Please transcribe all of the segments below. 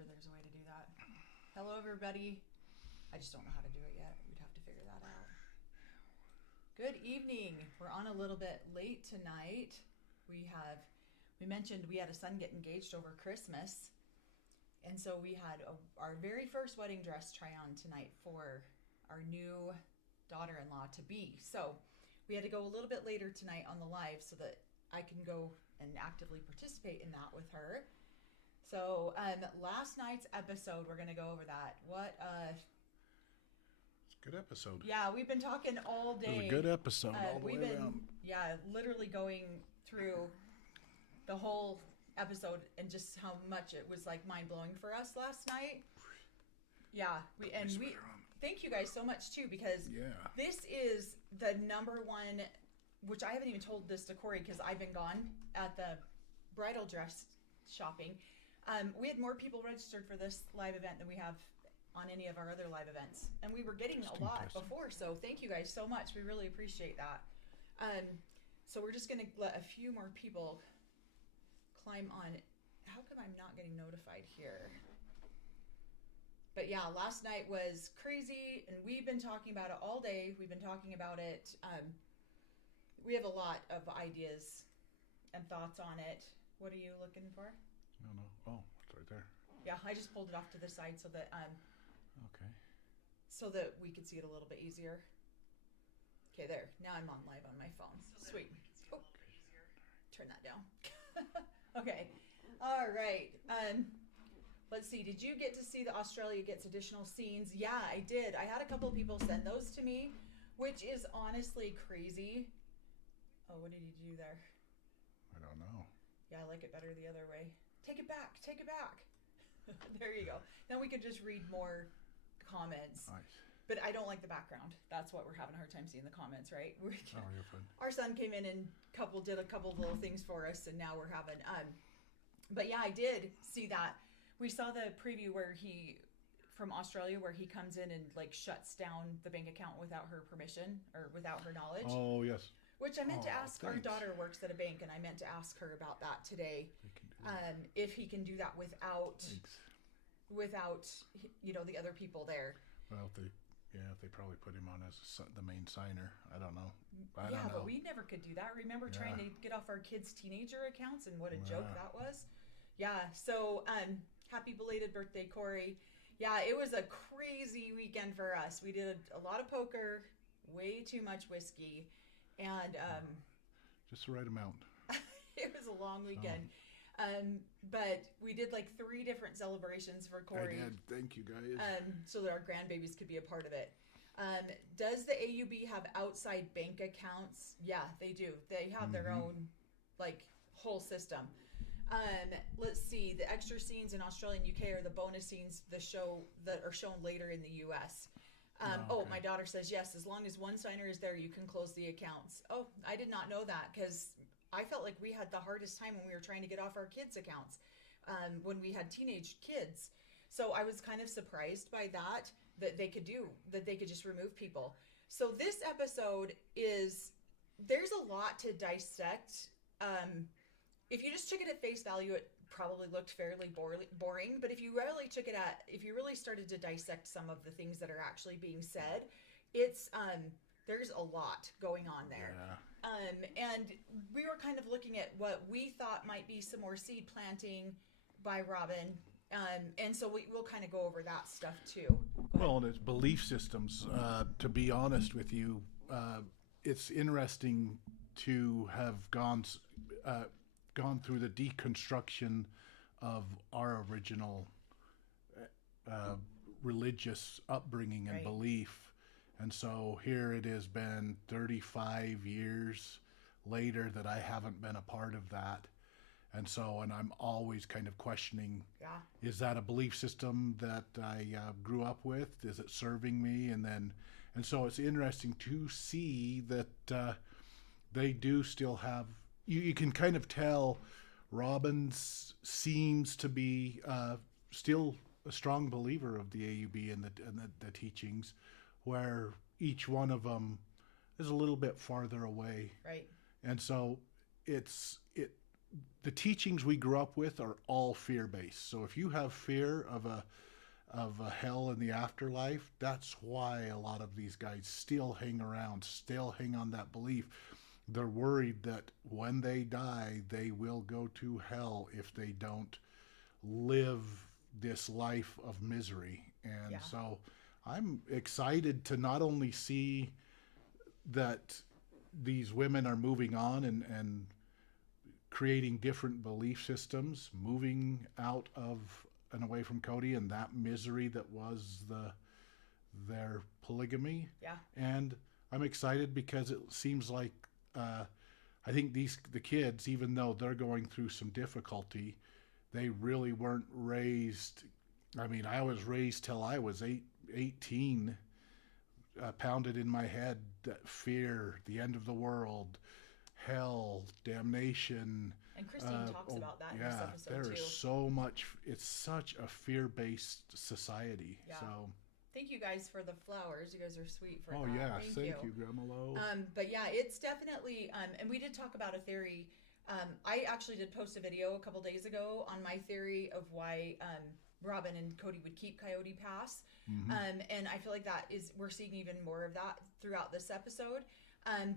sure there's a way to do that. Hello, everybody. I just don't know how to do it yet. We'd have to figure that out. Good evening. We're on a little bit late tonight. We mentioned we had a son get engaged over Christmas. And so we had our very first wedding dress try on tonight for our new daughter-in-law to be. So we had to go a little bit later tonight on the live so that I can go and actively participate in that with her. So last night's episode, we're going to go over that. It's a good episode. Yeah, we've been talking all day. It was a good episode all the way around. Yeah, literally going through the whole episode and just how much it was like mind-blowing for us last night. Yeah, we thank you guys so much too, because this is the number one, which I haven't even told this to Cory because I've been gone at the bridal dress shopping. We had more people registered for this live event than we have on any of our other live events, and we were getting a lot before, so thank you guys so much. We really appreciate that. So we're just going to let a few more people climb on. How come I'm not getting notified here? But yeah, last night was crazy, and we've been talking about it all day. We've been talking about it. We have a lot of ideas and thoughts on it. What are you looking for? No. Oh, it's right there. Yeah, I just pulled it off to the side so that okay. So that we could see it a little bit easier. Okay, there. Now I'm on live on my phone. Sweet. Oh, turn that down. Okay. All right. Let's see. Did you get to see the Australia Gets additional scenes? Yeah, I did. I had a couple of people send those to me, which is honestly crazy. Oh, what did you do there? I don't know. Yeah, I like it better the other way. Take it back. Take it back. There you go. Then we could just read more comments. Nice. But I don't like the background. That's what we're having a hard time seeing the comments, right? Oh, you're fine. Our son came in and did a couple of little things for us, and now we're having but yeah, I did see that. We saw the preview from Australia where he comes in and like shuts down the bank account without her permission or without her knowledge. Oh, yes. Which I meant to ask. Our daughter works at a bank, and I meant to ask her about that today. If he can do that without the other people there. Well, if they probably put him on as the main signer. I don't know. I don't know. But we never could do that. Remember trying to get off our kids' teenager accounts, and what a joke that was. Yeah. So happy belated birthday, Cory. Yeah, it was a crazy weekend for us. We did a lot of poker, way too much whiskey. And just the right amount. It was a long weekend. But we did like 3 different celebrations for Cory. I did. Thank you, guys. So that our grandbabies could be a part of it. Does the AUB have outside bank accounts? Yeah, they do. They have their own like whole system. Let's see. The extra scenes in Australia and UK are the bonus scenes that are shown later in the US. Oh, my daughter says, yes, as long as one signer is there, you can close the accounts. Oh, I did not know that because I felt like we had the hardest time when we were trying to get off our kids' accounts when we had teenage kids. So I was kind of surprised by that they could just remove people. So this episode there's a lot to dissect. If you just took it at face value, it probably looked fairly boring, but if you really started to dissect some of the things that are actually being said, there's a lot going on there. Yeah. And we were kind of looking at what we thought might be some more seed planting by Robin, and so we'll kind of go over that stuff too. Well, and it's belief systems. To be honest with you, it's interesting to have gone through the deconstruction of our original religious upbringing and belief. And so here it has been 35 years later that I haven't been a part of that. And I'm always kind of questioning, is that a belief system that I grew up with? Is it serving me? And so it's interesting to see that they do still have, you can kind of tell Robbins seems to be still a strong believer of the AUB and the teachings, where each one of them is a little bit farther away. Right. And so the teachings we grew up with are all fear-based. So if you have fear of a hell in the afterlife, that's why a lot of these guys still hang around, still hang on that belief. They're worried that when they die, they will go to hell if they don't live this life of misery. And so I'm excited to not only see that these women are moving on and creating different belief systems, moving out of and away from Cody and that misery that was their polygamy. Yeah. And I'm excited because it seems like I think the kids, even though they're going through some difficulty, they really weren't raised. I mean, I was raised till I was 18, pounded in my head that fear, the end of the world, hell, damnation. And Christine talks about that in this episode there too. is so much. It's such a fear-based society. Yeah. So thank you guys for the flowers. You guys are sweet for that. Oh yeah, thank you, Grandma Lo. But yeah, it's definitely. And we did talk about a theory. I actually did post a video a couple days ago on my theory of why Robin and Cody would keep Coyote Pass. And I feel like we're seeing even more of that throughout this episode.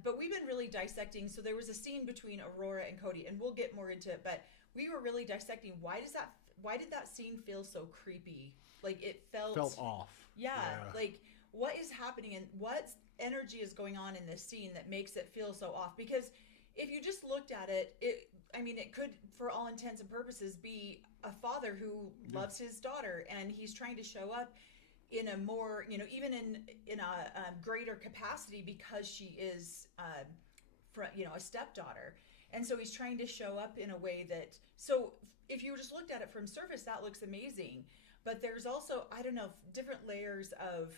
But we've been really dissecting. So there was a scene between Aurora and Cody, and we'll get more into it. But we were really dissecting why did that scene feel so creepy? Like it felt off. Yeah, like what is happening and what energy is going on in this scene that makes it feel so off? Because if you just looked at it, it could, for all intents and purposes, be a father who loves his daughter, and he's trying to show up in a more, even in a greater capacity because she is, a stepdaughter. And so he's trying to show up in a way that, so if you just looked at it from surface, that looks amazing. But there's also, I don't know, different layers of,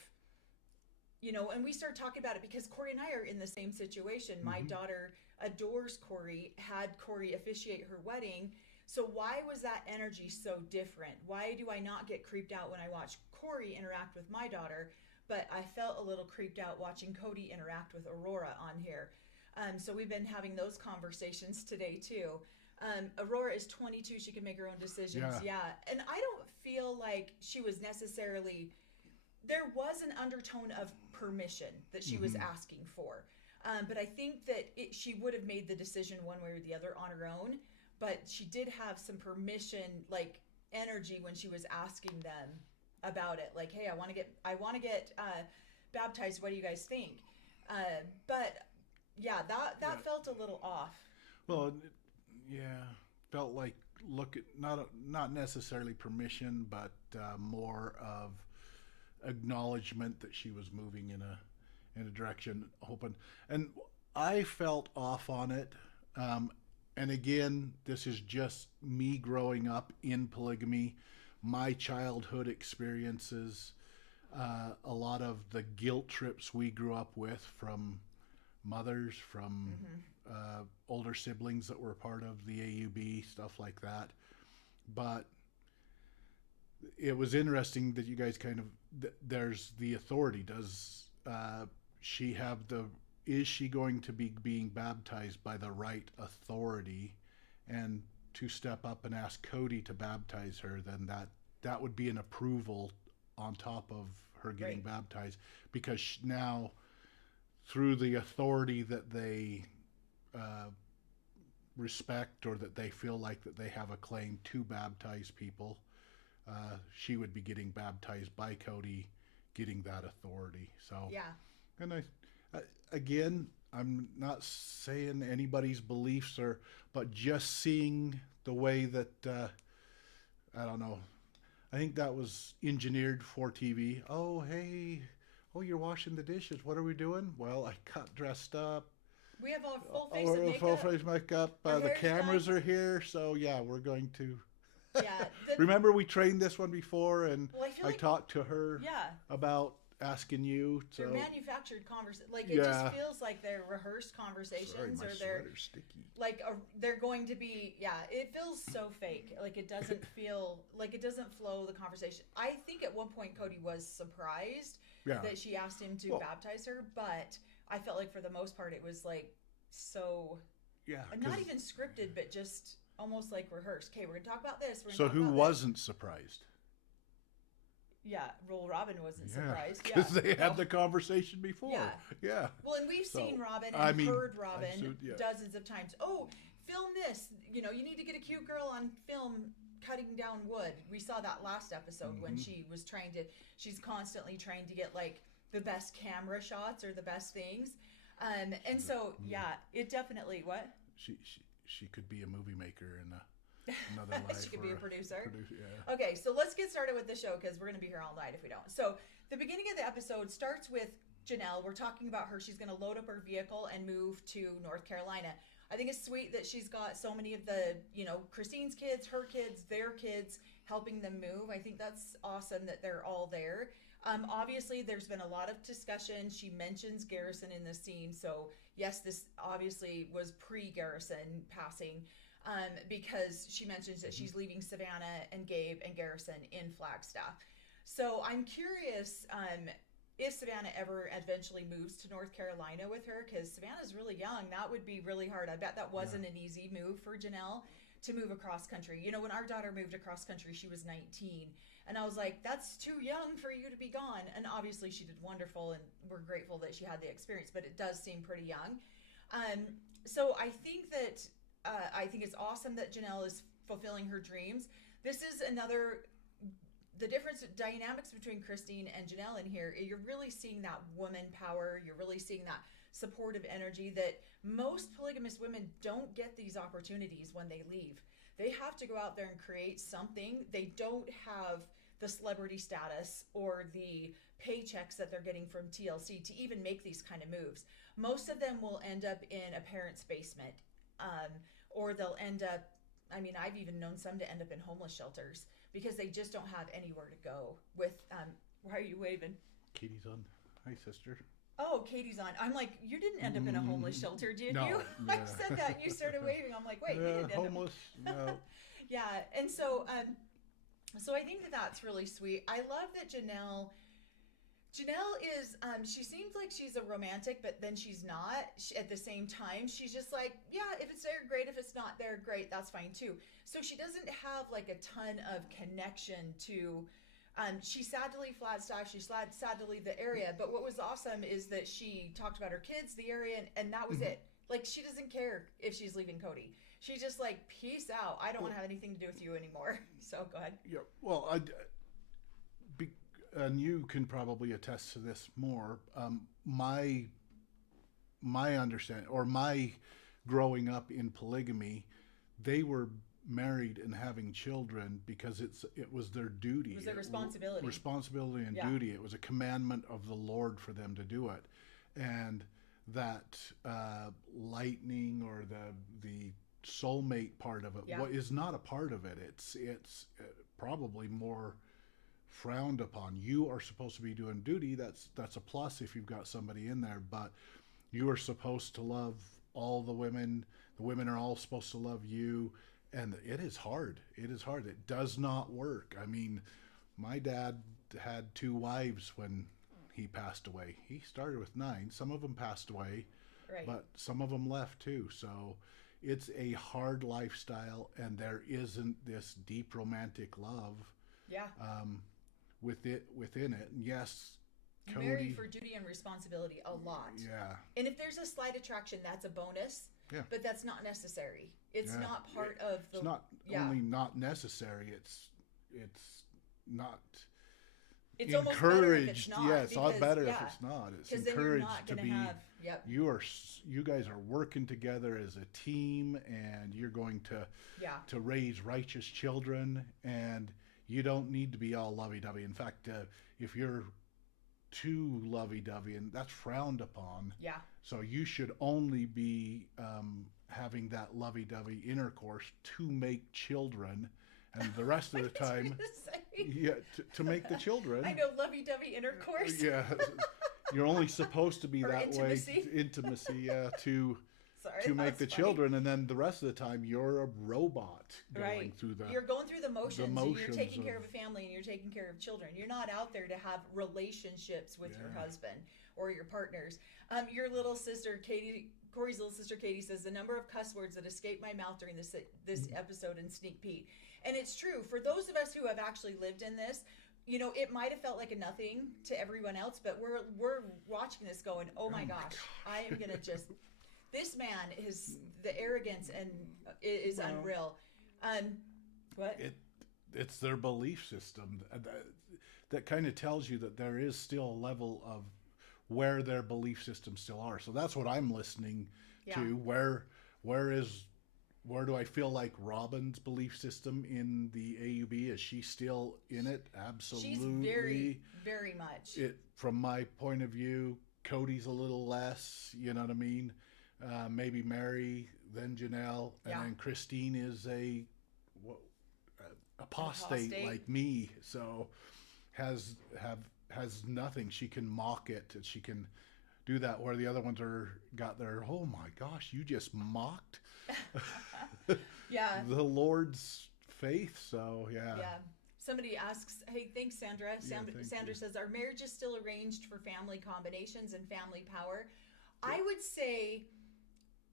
and we start talking about it because Cory and I are in the same situation. My daughter adores Cory, had Cory officiate her wedding. So why was that energy so different? Why do I not get creeped out when I watch Cory interact with my daughter, but I felt a little creeped out watching Cody interact with Aurora on here? So we've been having those conversations today too. Aurora is 22. She can make her own decisions. Yeah. And I don't feel like she was necessarily, there was an undertone of permission that she was asking for. But I think that she would have made the decision one way or the other on her own. But she did have some permission, like energy when she was asking them about it. Like, hey, I want to get baptized. What do you guys think? But yeah, that felt a little off. Well, felt like not necessarily permission, but more of acknowledgement that she was moving in a direction open. And I felt off on it. And again, this is just me growing up in polygamy, my childhood experiences, a lot of the guilt trips we grew up with from mothers, from older siblings that were part of the AUB, stuff like that. But it was interesting that you guys there's the authority. Does she have is she going to be being baptized by the right authority? And to step up and ask Cody to baptize her, then that would be an approval on top of her getting baptized, because now through the authority that they respect, or that they feel like that they have a claim to baptize people, she would be getting baptized by Cody, getting that authority. So and again, I'm not saying anybody's beliefs but just seeing the way that, I don't know, I think that was engineered for TV. Oh, hey, you're washing the dishes. What are we doing? Well, I got dressed up. We have a full face of makeup. Full face makeup. The cameras are here. So yeah, we're going to. Yeah. Remember, we trained this one before, and I talked to her about asking you. So they're manufactured conversations. Like it just feels like they're rehearsed conversations. Sorry, my they're sticky. Like they're going to be. Yeah, it feels so fake. Like it doesn't feel like it doesn't flow the conversation. I think at one point Cody was surprised that she asked him to baptize her, but I felt like for the most part it was like so. Yeah. Not even scripted, but just. almost like rehearsed. Okay, we're going to talk about this. So who wasn't surprised? Yeah, Robin wasn't surprised. Because they had the conversation before. Yeah. Well, and we've seen Robin and heard Robin dozens of times. Oh, film this. You know, you need to get a cute girl on film cutting down wood. We saw that last episode when she was she's constantly trying to get like the best camera shots or the best things. And so, it definitely, what? She could be a movie maker in another life. She could be a producer. Okay, so let's get started with the show because we're going to be here all night if we don't. So the beginning of the episode starts with Janelle. We're talking about her. She's going to load up her vehicle and move to North Carolina. I think it's sweet that she's got so many of the, Christine's kids, her kids, their kids, helping them move. I think that's awesome that they're all there. Obviously, there's been a lot of discussion. She mentions Garrison in the scene. So, yes, this obviously was pre-Garrison passing because she mentions that she's leaving Savannah and Gabe and Garrison in Flagstaff. So, I'm curious if Savannah ever eventually moves to North Carolina with her, because Savannah's really young. That would be really hard. I bet that wasn't an easy move for Janelle to move across country. You know, when our daughter moved across country, she was 19. And I was like, that's too young for you to be gone. And obviously she did wonderful, and we're grateful that she had the experience, but it does seem pretty young. So I think that, I think it's awesome that Janelle is fulfilling her dreams. This is the dynamics between Christine and Janelle in here. You're really seeing that woman power. You're really seeing that supportive energy that most polygamous women don't get these opportunities when they leave. They have to go out there and create something. They don't have the celebrity status or the paychecks that they're getting from TLC to even make these kind of moves. Most of them will end up in a parent's basement, or they'll end up, I've even known some to end up in homeless shelters because they just don't have anywhere to go with, why are you waving? Katie's on. Hi, sister. Oh, Katie's on. I'm like, you didn't end up in a homeless shelter, did you? Yeah. I said that and you started waving. I'm like, wait, you didn't end homeless? No. Yeah, and so I think that that's really sweet. I love that Janelle is, she seems like she's a romantic, but then she's not. At the same time, she's just like, yeah, if it's there, great. If it's not there, great. That's fine too. So she doesn't have like a ton of connection to, she's sad to leave Flagstaff. She's sad to leave the area. But what was awesome is that she talked about her kids, the area, and that was it. Like, she doesn't care if she's leaving Cody. She's just like, peace out. I don't want to have anything to do with you anymore. So go ahead. Yeah. Well, and you can probably attest to this more. My understanding, or my growing up in polygamy, they were married and having children because it was their duty. It was their responsibility. Responsibility and duty. It was a commandment of the Lord for them to do it. And that lightning or the soulmate part of it is not a part of it. It's probably more frowned upon. You are supposed to be doing duty. That's a plus if you've got somebody in there, but you are supposed to love all the women. The women are all supposed to love you. And it is hard. It is hard. It does not work. My dad had 2 wives when he passed away. He started with 9. Some of them passed away, but some of them left too. So it's a hard lifestyle, and there isn't this deep romantic love within it. And yes, Cody, married for duty and responsibility a lot. Yeah. And if there's a slight attraction, that's a bonus. Yeah. But that's not necessary. It's not part of the... It's not only not necessary, it's not it's encouraged. Almost better if it's not, it's all better if it's not. It's encouraged to be... You guys are working together as a team, and you're going to raise righteous children, and you don't need to be all lovey-dovey. In fact, if you're too lovey-dovey, and that's frowned upon. Yeah. So you should only be having that lovey-dovey intercourse to make children, and the rest of the time, to make the children. I know, lovey-dovey intercourse. Yeah, you're only supposed to be that way. Intimacy, to make the children, and then the rest of the time you're a robot going through the... You're going through the motions and you're taking care of a family and you're taking care of children. You're not out there to have relationships with your husband or your partners. Your little sister, Katie, Cory's little sister Katie says the number of cuss words that escaped my mouth during this episode and sneak peek. And it's true for those of us who have actually lived in this. You know, it might have felt like a nothing to everyone else, but we're watching this going, oh my gosh, I am gonna just. This man is the arrogance and is unreal. What? It's their belief system that kind of tells you that there is still a level of where their belief systems still are. So that's what I'm listening to. Where do I feel like Robin's belief system in the AUB? Is she still in it? Absolutely. She's very, very much. From my point of view, Cody's a little less, you know what I mean? Maybe Mary, then Janelle, and then Christine is apostate like me. So has nothing. She can mock it. She can do that, where the other ones got their, oh my gosh, you just mocked the Lord's faith. So yeah. Somebody asks, hey, thanks, Sandra. Sandra says, are marriages still arranged for family combinations and family power? I would say,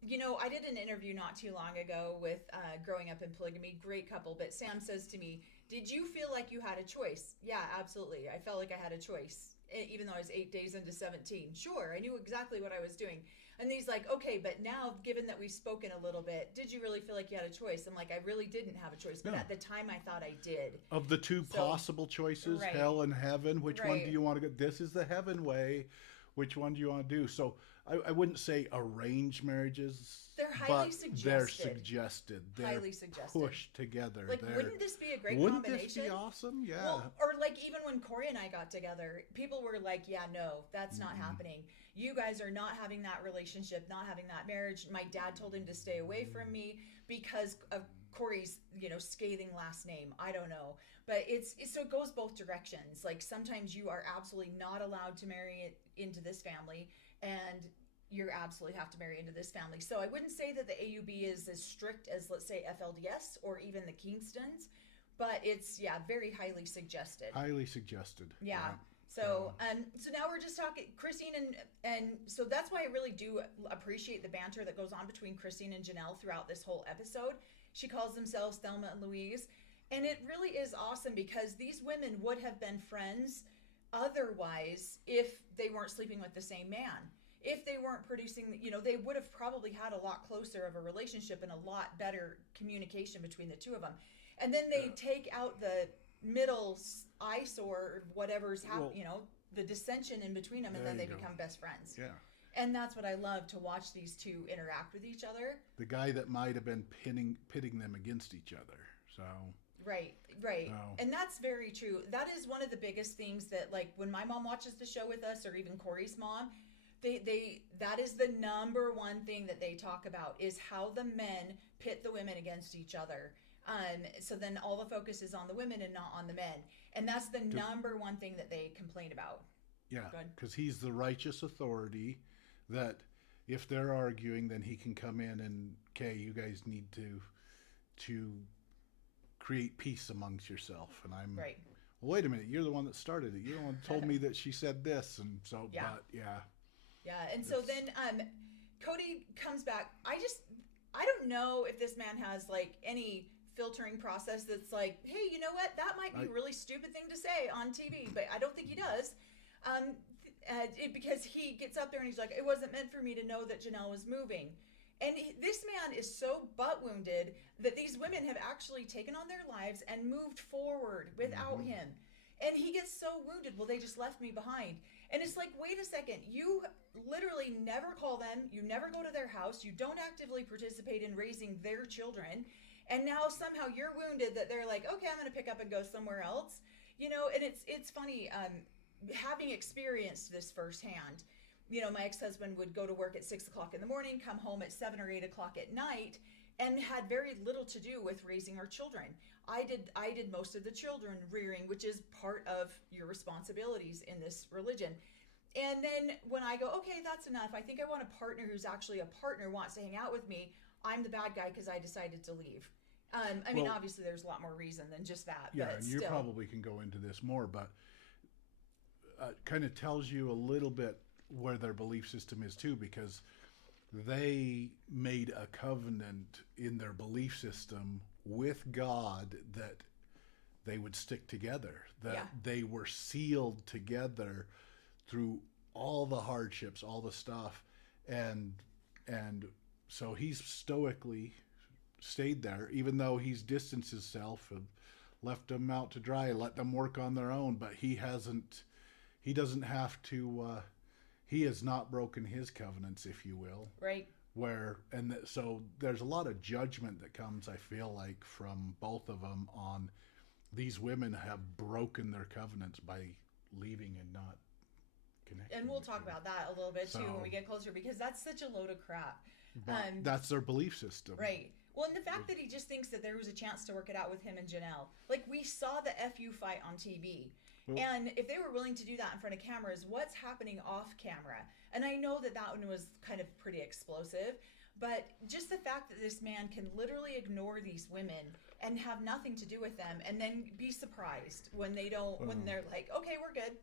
you know, I did an interview not too long ago with Growing Up in Polygamy, great couple, but Sam says to me, did you feel like you had a choice? Yeah, absolutely. I felt like I had a choice, even though I was 8 days into 17. Sure, I knew exactly what I was doing. And he's like, okay, but now, given that we've spoken a little bit, did you really feel like you had a choice? I'm like, I really didn't have a choice, but at the time I thought I did. Of the two possible choices, hell and heaven, which one do you want to go? This is the heaven way. Which one do you want to do? So I wouldn't say arranged marriages. They're highly suggested. They're suggested. They're highly suggested. Pushed together. Like, wouldn't this be a great combination? Wouldn't this be awesome? Yeah. Well, or like even when Cory and I got together, people were like, yeah, no, that's not happening. You guys are not having that relationship, not having that marriage. My dad told him to stay away from me because of Cory's, you know, scathing last name. I don't know. But so it goes both directions. Like, sometimes you are absolutely not allowed to marry it into this family, and you absolutely have to marry into this family. So I wouldn't say that the AUB is as strict as, let's say, FLDS or even the Kingstons, but it's, very highly suggested. Highly suggested. Yeah. So so now we're just talking Christine and so that's why I really do appreciate the banter that goes on between Christine and Janelle throughout this whole episode. She calls themselves Thelma and Louise. And it really is awesome because these women would have been friends otherwise if they weren't sleeping with the same man. If they weren't producing, you know, they would have probably had a lot closer of a relationship and a lot better communication between the two of them. And then they take out the middle eyesore or whatever's happening, you know, the dissension in between them, and then they become best friends. Yeah. And that's what I love, to watch these two interact with each other. The guy that might have been pitting them against each other. So... Right. Oh. And that's very true. That is one of the biggest things that, like, when my mom watches the show with us, or even Cory's mom, that is the number one thing that they talk about, is how the men pit the women against each other. So then all the focus is on the women and not on the men. And that's the number one thing that they complain about. Yeah, because he's the righteous authority that if they're arguing, then he can come in and, okay, you guys need to create peace amongst yourself. And I'm well, wait a minute, you're the one that started it. You're the one that told me that she said this, and so and so then Cody comes back. I don't know if this man has like any filtering process that's like, hey, you know what, that might be a really stupid thing to say on TV, but I don't think he does, because he gets up there and he's like, it wasn't meant for me to know that Janelle was moving. And this man is so butt wounded that these women have actually taken on their lives and moved forward without him. And he gets so wounded. Well, they just left me behind. And it's like, wait a second. You literally never call them. You never go to their house. You don't actively participate in raising their children. And now somehow you're wounded that they're like, okay, I'm going to pick up and go somewhere else. You know, and it's funny, having experienced this firsthand. You know, my ex-husband would go to work at 6 o'clock in the morning, come home at 7 or 8 o'clock at night, and had very little to do with raising our children. I did most of the children rearing, which is part of your responsibilities in this religion. And then when I go, okay, that's enough. I think I want a partner who's actually a partner, wants to hang out with me. I'm the bad guy because I decided to leave. I mean, obviously there's a lot more reason than just that. Yeah, but and still. You probably can go into this more, but kind of tells you a little bit where their belief system is too, because they made a covenant in their belief system with God that they would stick together, that they were sealed together through all the hardships, all the stuff. And so he's stoically stayed there, even though he's distanced himself and left them out to dry, let them work on their own. But he doesn't have to, he has not broken his covenants, if you will. Right. So there's a lot of judgment that comes, I feel like, from both of them on these women have broken their covenants by leaving and not connecting. And we'll talk about that a little bit too when we get closer, because that's such a load of crap. That's their belief system. Right. Well, and the fact that he just thinks that there was a chance to work it out with him and Janelle. Like, we saw the FU fight on TV. Well, and if they were willing to do that in front of cameras, what's happening off camera? And I know that one was kind of pretty explosive, but just the fact that this man can literally ignore these women and have nothing to do with them, and then be surprised when they don't, when they're like, okay, we're good.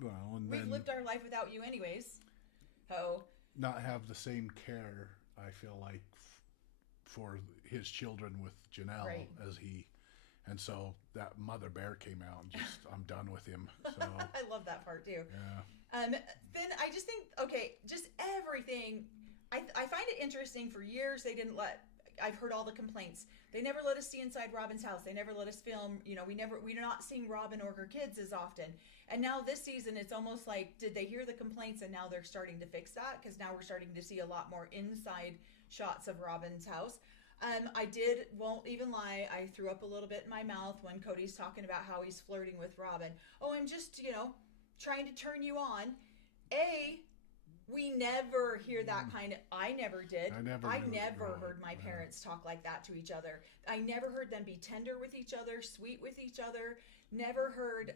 Well, and we've lived our life without you anyways. So not have the same care, I feel like, for his children with Janelle as he, and so that mother bear came out and just, I'm done with him. So I love that part too. Yeah. Then I just think, okay, just everything. I find it interesting. For years they didn't let. I've heard all the complaints. They never let us see inside Robin's house. They never let us film. You know, we're not seeing Robin or her kids as often. And now this season, it's almost like, did they hear the complaints and now they're starting to fix that? Because now we're starting to see a lot more inside shots of Robin's house. Won't even lie, I threw up a little bit in my mouth when Cody's talking about how he's flirting with Robin. Oh, I'm just, trying to turn you on. We never hear that kind of, I never did. I never heard my parents talk like that to each other. I never heard them be tender with each other, sweet with each other. Never heard,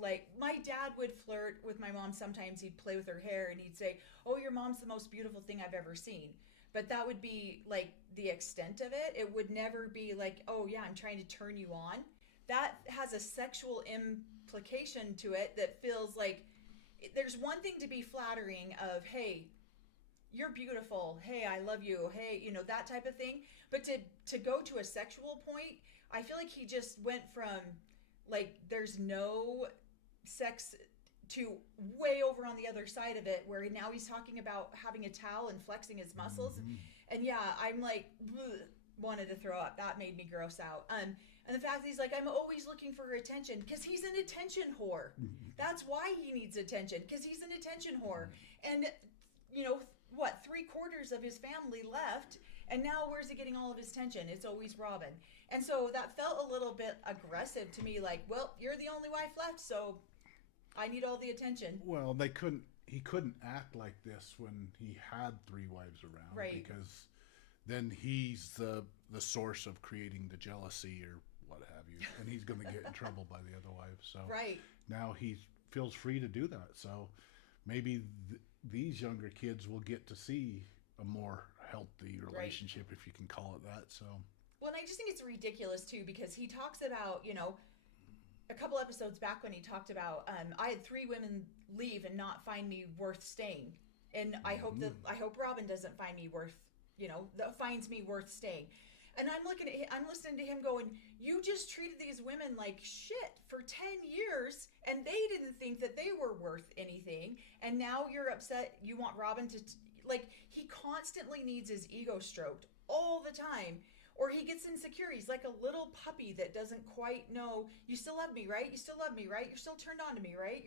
like my dad would flirt with my mom. Sometimes he'd play with her hair and he'd say, oh, your mom's the most beautiful thing I've ever seen. But that would be like the extent of it. It would never be like, oh yeah, I'm trying to turn you on. That has a sexual implication to it that feels like, there's one thing to be flattering of, hey, you're beautiful. Hey, I love you. Hey, that type of thing. But to go to a sexual point, I feel like he just went from like, there's no sex to way over on the other side of it, where now he's talking about having a towel and flexing his muscles. Mm-hmm. And yeah, I'm like, wanted to throw up. That made me gross out. And the fact that he's like, I'm always looking for attention, because he's an attention whore. Mm-hmm. That's why he needs attention, because he's an attention whore. Mm-hmm. And, 3/4 of his family left, and now where's he getting all of his attention? It's always Robin. And so that felt a little bit aggressive to me, like, well, you're the only wife left, so I need all the attention. Well, he couldn't act like this when he had 3 wives around. Right. Because then he's the source of creating the jealousy or what have you, and he's going to get in trouble by the other wives. So now he feels free to do that. So maybe these younger kids will get to see a more healthy relationship, if you can call it that. So. Well, and I just think it's ridiculous too, because he talks about, a couple episodes back when he talked about, I had 3 women leave and not find me worth staying, and I hope Robin doesn't find me worth, finds me worth staying. And I'm listening to him going, you just treated these women like shit for 10 years, and they didn't think that they were worth anything, and now you're upset. You want Robin to, he constantly needs his ego stroked all the time. Or he gets insecure. He's like a little puppy that doesn't quite know, you still love me, right? You still love me, right? You're still turned on to me, right?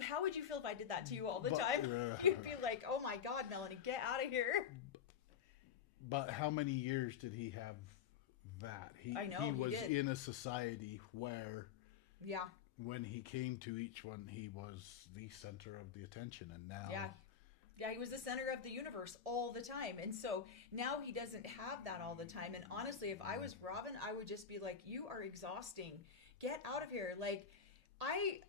How would you feel if I did that to you all the time? You'd be like, oh my God, Melanie, get out of here. But how many years did he have that? He was in a society where when he came to each one, he was the center of the attention. And now... Yeah, he was the center of the universe all the time. And so now he doesn't have that all the time. And honestly, if I was Robin, I would just be like, you are exhausting. Get out of here. Like, I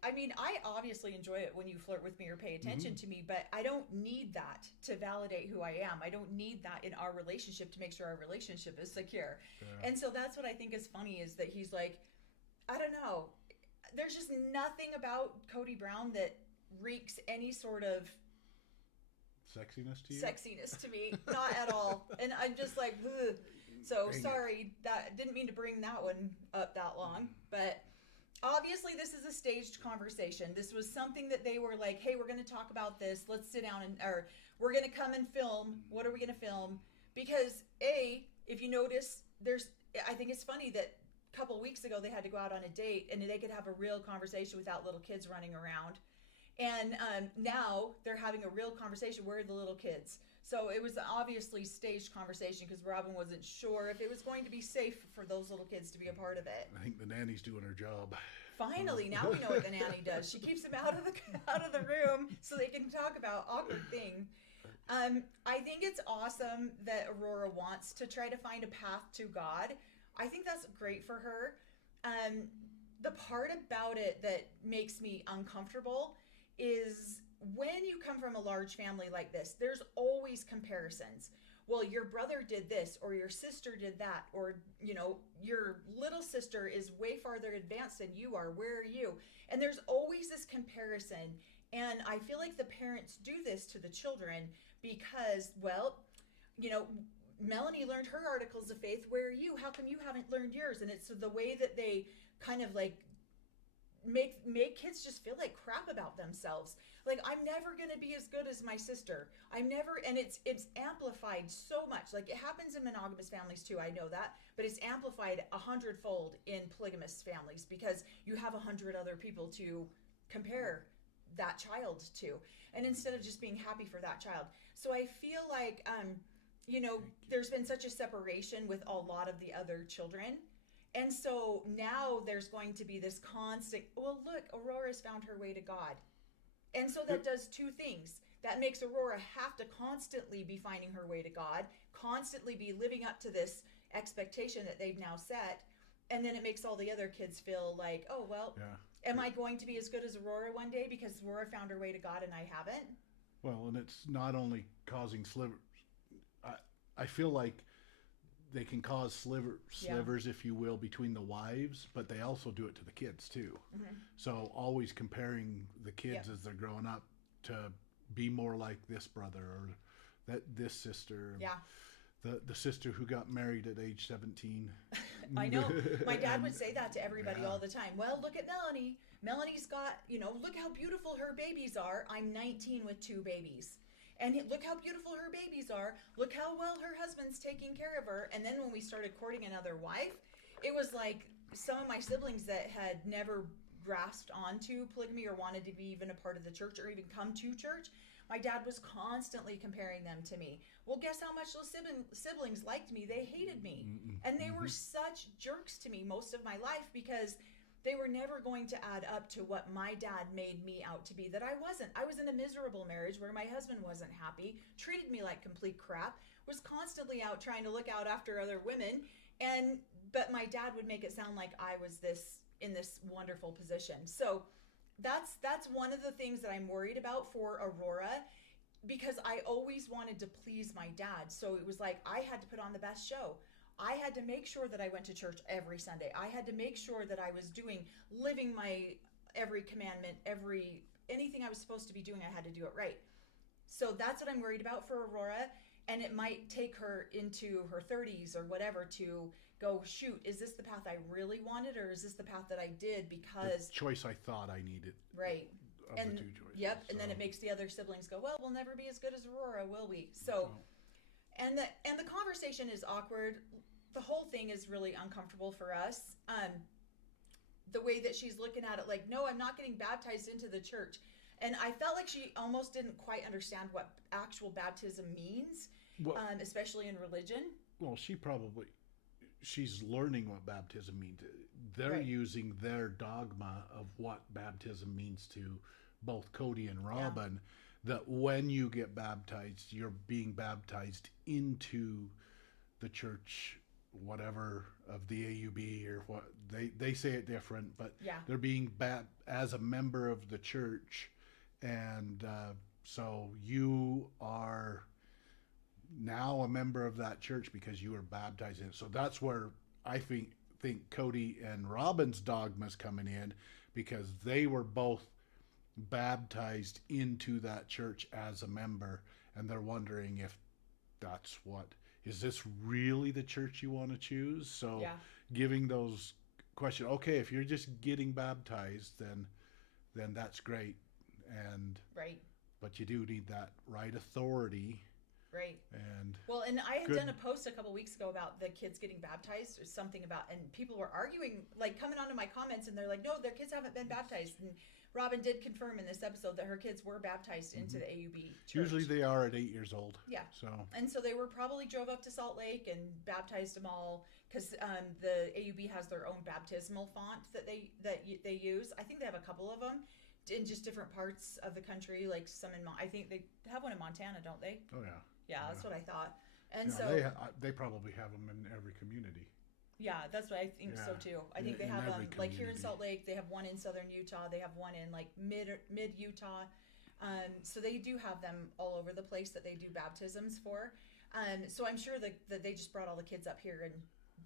obviously enjoy it when you flirt with me or pay attention to me, but I don't need that to validate who I am. I don't need that in our relationship to make sure our relationship is secure. Yeah. And so that's what I think is funny, is that he's like, I don't know. There's just nothing about Cody Brown that reeks any sort of sexiness to you? Sexiness to me, not at all. And I'm just like, ugh. So sorry, that didn't mean to bring that one up that long, but obviously this is a staged conversation. This was something that they were like, hey, we're going to talk about this. Let's sit down or we're going to come and film. What are we going to film? Because if you notice, I think it's funny that a couple weeks ago they had to go out on a date and they could have a real conversation without little kids running around. And now they're having a real conversation. Where are the little kids? So it was obviously staged conversation because Robin wasn't sure if it was going to be safe for those little kids to be a part of it. I think the nanny's doing her job. Finally, now we know what the nanny does. She keeps them out of the room so they can talk about awkward things. I think it's awesome that Aurora wants to try to find a path to God. I think that's great for her. The part about it that makes me uncomfortable is when you come from a large family like this, there's always comparisons. Well, your brother did this, or your sister did that, or, your little sister is way farther advanced than you are. Where are you? And there's always this comparison. And I feel like the parents do this to the children because, Melanie learned her articles of faith. Where are you? How come you haven't learned yours? And it's the way that they kind of like make kids just feel like crap about themselves. Like, I'm never going to be as good as my sister. And it's amplified so much. Like, it happens in monogamous families too, I know that, but it's amplified 100-fold in polygamous families because you have 100 other people to compare that child to. And instead of just being happy for that child. So I feel like, there's been such a separation with a lot of the other children. And so now there's going to be this constant, well, look, Aurora's found her way to God. And so that does two things. That makes Aurora have to constantly be finding her way to God, constantly be living up to this expectation that they've now set. And then it makes all the other kids feel like, oh, well, am I going to be as good as Aurora one day because Aurora found her way to God and I haven't? Well, and it's not only causing slivers. I feel like they can cause slivers, if you will, between the wives, but they also do it to the kids too. Mm-hmm. So always comparing the kids as they're growing up to be more like this brother or this sister. Yeah. The sister who got married at age 17. I know. My dad would say that to everybody all the time. Well, look at Melanie. Melanie's got, look how beautiful her babies are. I'm 19 with 2 babies. And look how beautiful her babies are. Look how well her husband's taking care of her. And then when we started courting another wife, it was like some of my siblings that had never grasped onto polygamy or wanted to be even a part of the church or even come to church, my dad was constantly comparing them to me. Well, guess how much those siblings liked me? They hated me. And they were such jerks to me most of my life because they were never going to add up to what my dad made me out to be, that I wasn't. I was in a miserable marriage where my husband wasn't happy, treated me like complete crap, was constantly out trying to look out after other women, but my dad would make it sound like I was in this wonderful position. So that's one of the things that I'm worried about for Aurora, because I always wanted to please my dad. So it was like I had to put on the best show. I had to make sure that I went to church every Sunday. I had to make sure that I was living my every commandment, anything I was supposed to be doing, I had to do it right. So that's what I'm worried about for Aurora. And it might take her into her 30s or whatever to go, shoot, is this the path I really wanted, or is this the path that I did because the choice I thought I needed? Right. Of the two choices. Yep. And then it makes the other siblings go, well, we'll never be as good as Aurora, will we? So and the conversation is awkward. The whole thing is really uncomfortable for us. The way that she's looking at it, like, no, I'm not getting baptized into the church. And I felt like she almost didn't quite understand what actual baptism means, especially in religion. Well, she's learning what baptism means. They're using their dogma of what baptism means to both Cody and Robin, that when you get baptized, you're being baptized into the church, whatever, of the AUB, or what they say it different, but they're being as a member of the church. And so you are now a member of that church because you were baptized in it. So that's where I think Cody and Robin's dogma's coming in, because they were both baptized into that church as a member, and they're wondering if that's is this really the church you want to choose? So giving those questions, okay, if you're just getting baptized, then that's great. And but you do need that right authority. Right. And I had done a post a couple weeks ago about the kids getting baptized, or something about, and people were arguing, like coming onto my comments, and they're like, no, their kids haven't been baptized. And Robin did confirm in this episode that her kids were baptized into the AUB church. Usually they are at 8 years old. Yeah. And so they were probably drove up to Salt Lake and baptized them all, because the AUB has their own baptismal font that they use. I think they have a couple of them in just different parts of the country, like some I think they have one in Montana, don't they? Oh yeah. Yeah, that's what I thought. And they probably have them in every community. Yeah, that's what I think so too. I think they have them like here in Salt Lake. They have one in southern Utah. They have one in like mid Utah. So they do have them all over the place that they do baptisms for. So I'm sure that they just brought all the kids up here and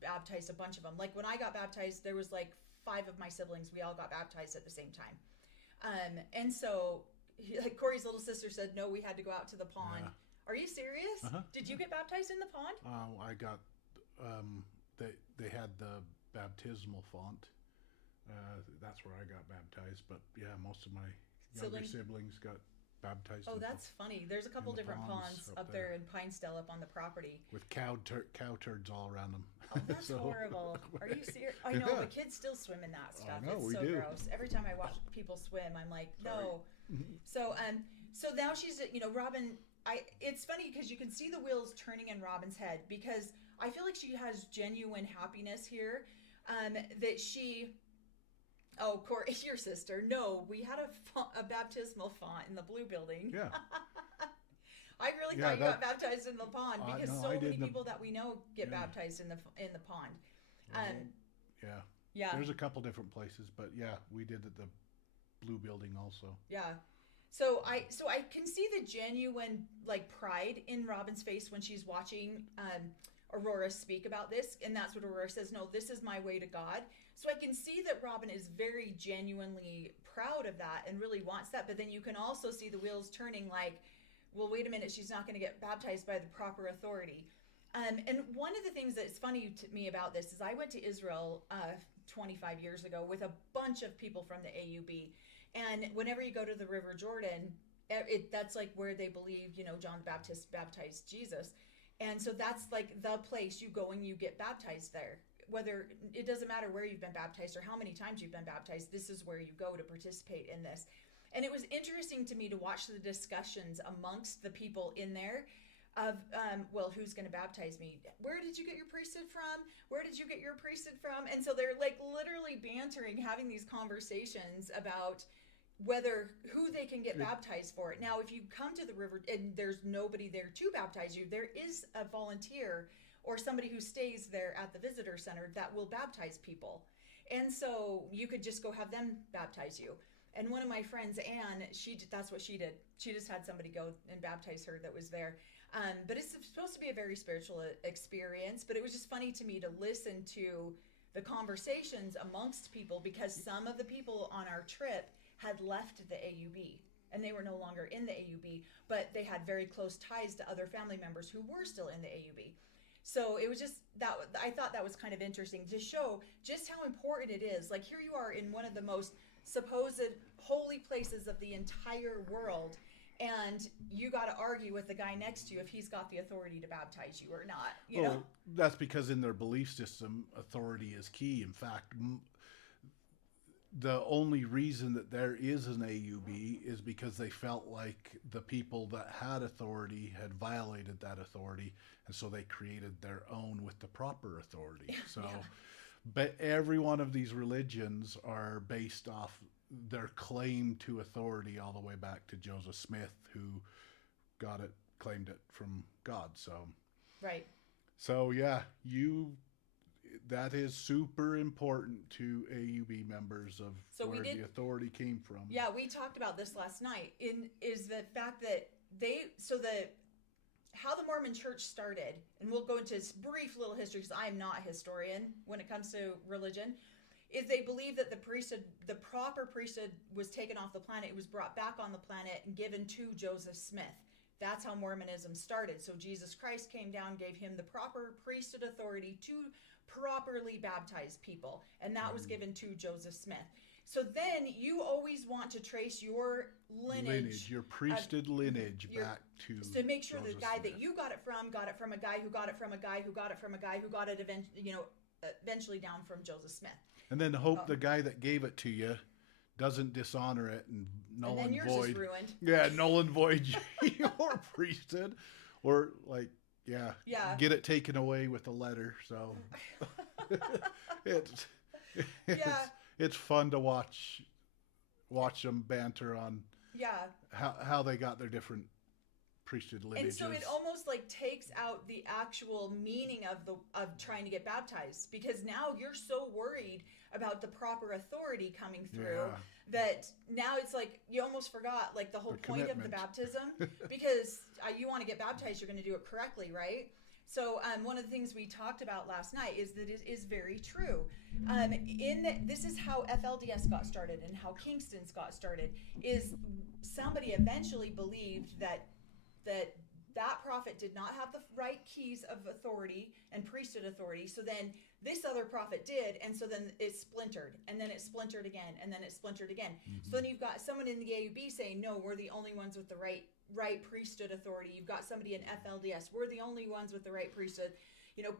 baptized a bunch of them. Like when I got baptized, there was like 5 of my siblings. We all got baptized at the same time. And so like Cory's little sister said, no, we had to go out to the pond. Yeah. Are you serious? Uh-huh. Did you get baptized in the pond? I got, they had the baptismal font. That's where I got baptized. But yeah, most of my younger siblings got baptized. Oh, that's funny. There's a couple different ponds up there in Pinestell up on the property. With cow turds all around them. Oh, that's horrible. Are you serious? I know, but kids still swim in that stuff. It's so gross. Every time I watch people swim, I'm like, no. So now she's, Robin... it's funny because you can see the wheels turning in Robin's head, because I feel like she has genuine happiness here. That she, Cory, your sister. No, we had a baptismal font in the blue building. Yeah. I really thought you got baptized in the pond, because so many people that we know get baptized in the pond. Yeah. There's a couple different places, but yeah, we did at the blue building also. Yeah. So I can see the genuine like pride in Robin's face when she's watching Aurora speak about this, and that's what Aurora says. No, this is my way to God. So I can see that Robin is very genuinely proud of that and really wants that. But then you can also see the wheels turning, like, well, wait a minute, she's not going to get baptized by the proper authority. And one of the things that's funny to me about this is I went to Israel 25 years ago with a bunch of people from the AUB. And whenever you go to the River Jordan, that's like where they believe, John the Baptist baptized Jesus. And so that's like the place you go and you get baptized there. Whether it doesn't matter where you've been baptized or how many times you've been baptized, this is where you go to participate in this. And it was interesting to me to watch the discussions amongst the people in there of, who's going to baptize me? Where did you get your priesthood from? Where did you get your priesthood from? And so they're like literally bantering, having these conversations about who they can get baptized for. Now, if you come to the river and there's nobody there to baptize you, there is a volunteer or somebody who stays there at the visitor center that will baptize people. And so you could just go have them baptize you. And one of my friends, Anne, that's what she did. She just had somebody go and baptize her that was there. But it's supposed to be a very spiritual experience. But it was just funny to me to listen to the conversations amongst people, because some of the people on our trip had left the AUB and they were no longer in the AUB, but they had very close ties to other family members who were still in the AUB. So it was just that I thought that was kind of interesting to show just how important it is. Like, here you are in one of the most supposed holy places of the entire world, and you got to argue with the guy next to you if he's got the authority to baptize you or not. You know? That's because in their belief system, authority is key. In fact, the only reason that there is an AUB is because they felt like the people that had authority had violated that authority, and so they created their own with the proper authority. So, but every one of these religions are based off their claim to authority all the way back to Joseph Smith, who claimed it from God. So, right. So yeah, that is super important to AUB members of where the authority came from. Yeah, we talked about this last night. Is the fact that how the Mormon Church started, and we'll go into this brief little history because I am not a historian when it comes to religion, is they believe that the proper priesthood was taken off the planet. It was brought back on the planet and given to Joseph Smith That's how Mormonism started. So Jesus Christ came down, gave him the proper priesthood authority to properly baptize people. And that was given to Joseph Smith. So then you always want to trace your lineage, your priesthood lineage back to make sure Joseph the guy Smith. that you got it from a guy who got it from a guy who got it from a guy who got it eventually down from Joseph Smith. And then hope the guy that gave it to you doesn't dishonor it and null and yours void. Is ruined. Yeah, null and void your priesthood, or get it taken away with a letter. So it's fun to watch them banter on how they got their different priesthood lineages. And so it almost like takes out the actual meaning of trying to get baptized, because now you're so worried about the proper authority coming through that now it's like you almost forgot like the whole point of the baptism, because you want to get baptized, you're going to do it correctly, right? So one of the things we talked about last night is that it is very true. This is how FLDS got started and how Kingston's got started, is somebody eventually believed that prophet did not have the right keys of authority and priesthood authority. So then this other prophet did, and so then it splintered, and then it splintered again, and then it splintered again. Mm-hmm. So then you've got someone in the AUB saying, no, we're the only ones with the right priesthood authority. You've got somebody in FLDS, we're the only ones with the right priesthood.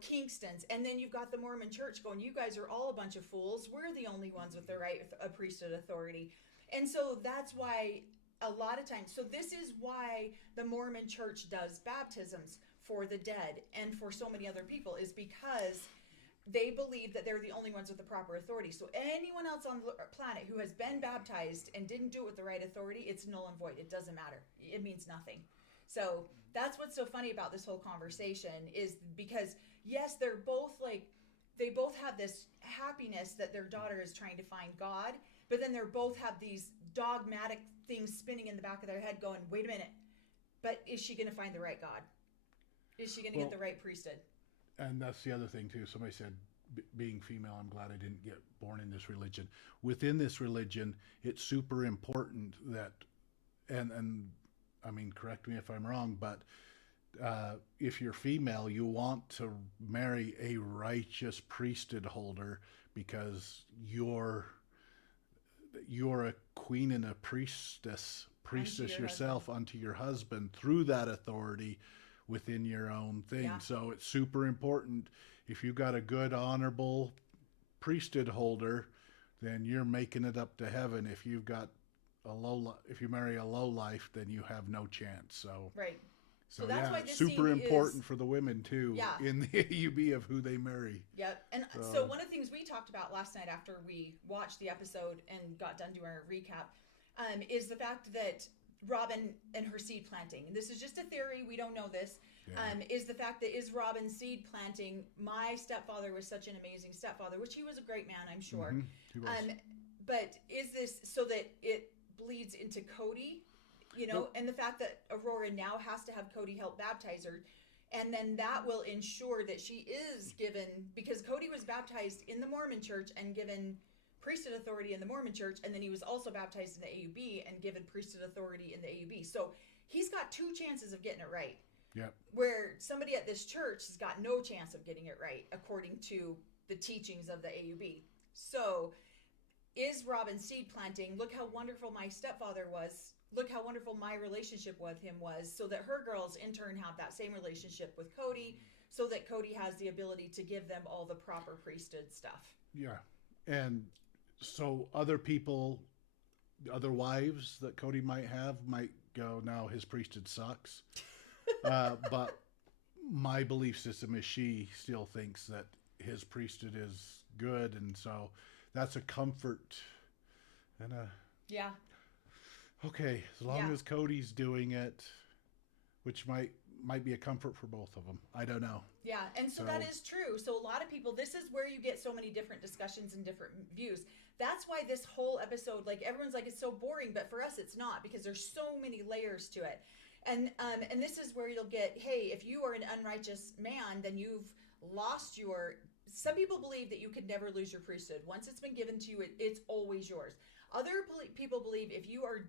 Kingston's, and then you've got the Mormon Church going, you guys are all a bunch of fools. We're the only ones with the right priesthood authority. And so that's why a lot of times, so this is why the Mormon Church does baptisms for the dead and for so many other people, is because they believe that they're the only ones with the proper authority. So anyone else on the planet who has been baptized and didn't do it with the right authority, it's null and void. It doesn't matter. It means nothing. So that's what's so funny about this whole conversation, is because yes, they both have this happiness that their daughter is trying to find God, but then they both have these dogmatic things spinning in the back of their head going, wait a minute, but is she going to find the right God? Is she going to get the right priesthood? And that's the other thing too. Somebody said, being female, I'm glad I didn't get born in this religion. Within this religion, it's super important that, and I mean, correct me if I'm wrong, but if you're female, you want to marry a righteous priesthood holder, because you're a queen and a priestess yourself unto your husband through that authority within your own thing. Yeah. So it's super important. If you've got a good, honorable priesthood holder, then you're making it up to heaven. If you've got if you marry a low life, then you have no chance. So right. So that's why this super important for the women too, in the AUB of who they marry. Yep. And so one of the things we talked about last night after we watched the episode and got done doing our recap, is the fact that Robin and her seed planting, and this is just a theory, we don't know this, is the fact that is Robin's seed planting, my stepfather was such an amazing stepfather, which he was a great man, I'm sure. Mm-hmm. He was. But is this so that it bleeds into Cody? And the fact that Aurora now has to have Cody help baptize her, and then that will ensure that she is given, because Cody was baptized in the Mormon Church and given priesthood authority in the Mormon Church, and then he was also baptized in the AUB and given priesthood authority in the AUB. So he's got two chances of getting it right. Yep. Where somebody at this church has got no chance of getting it right, according to the teachings of the AUB. So is Robin seed planting, look how wonderful my stepfather was, look how wonderful my relationship with him was, so that her girls in turn have that same relationship with Cody, so that Cody has the ability to give them all the proper priesthood stuff. Yeah. And so other people, other wives that Cody might have might go, now his priesthood sucks. But my belief system is she still thinks that his priesthood is good. And so that's a comfort and yeah. Okay, as long as Cody's doing it, which might be a comfort for both of them. I don't know. Yeah, and so that is true. So a lot of people, this is where you get so many different discussions and different views. That's why this whole episode, like everyone's like, it's so boring, but for us it's not, because there's so many layers to it. And this is where you'll get, hey, if you are an unrighteous man, then you've lost your... Some people believe that you could never lose your priesthood. Once it's been given to you, it's always yours. Other people believe if you are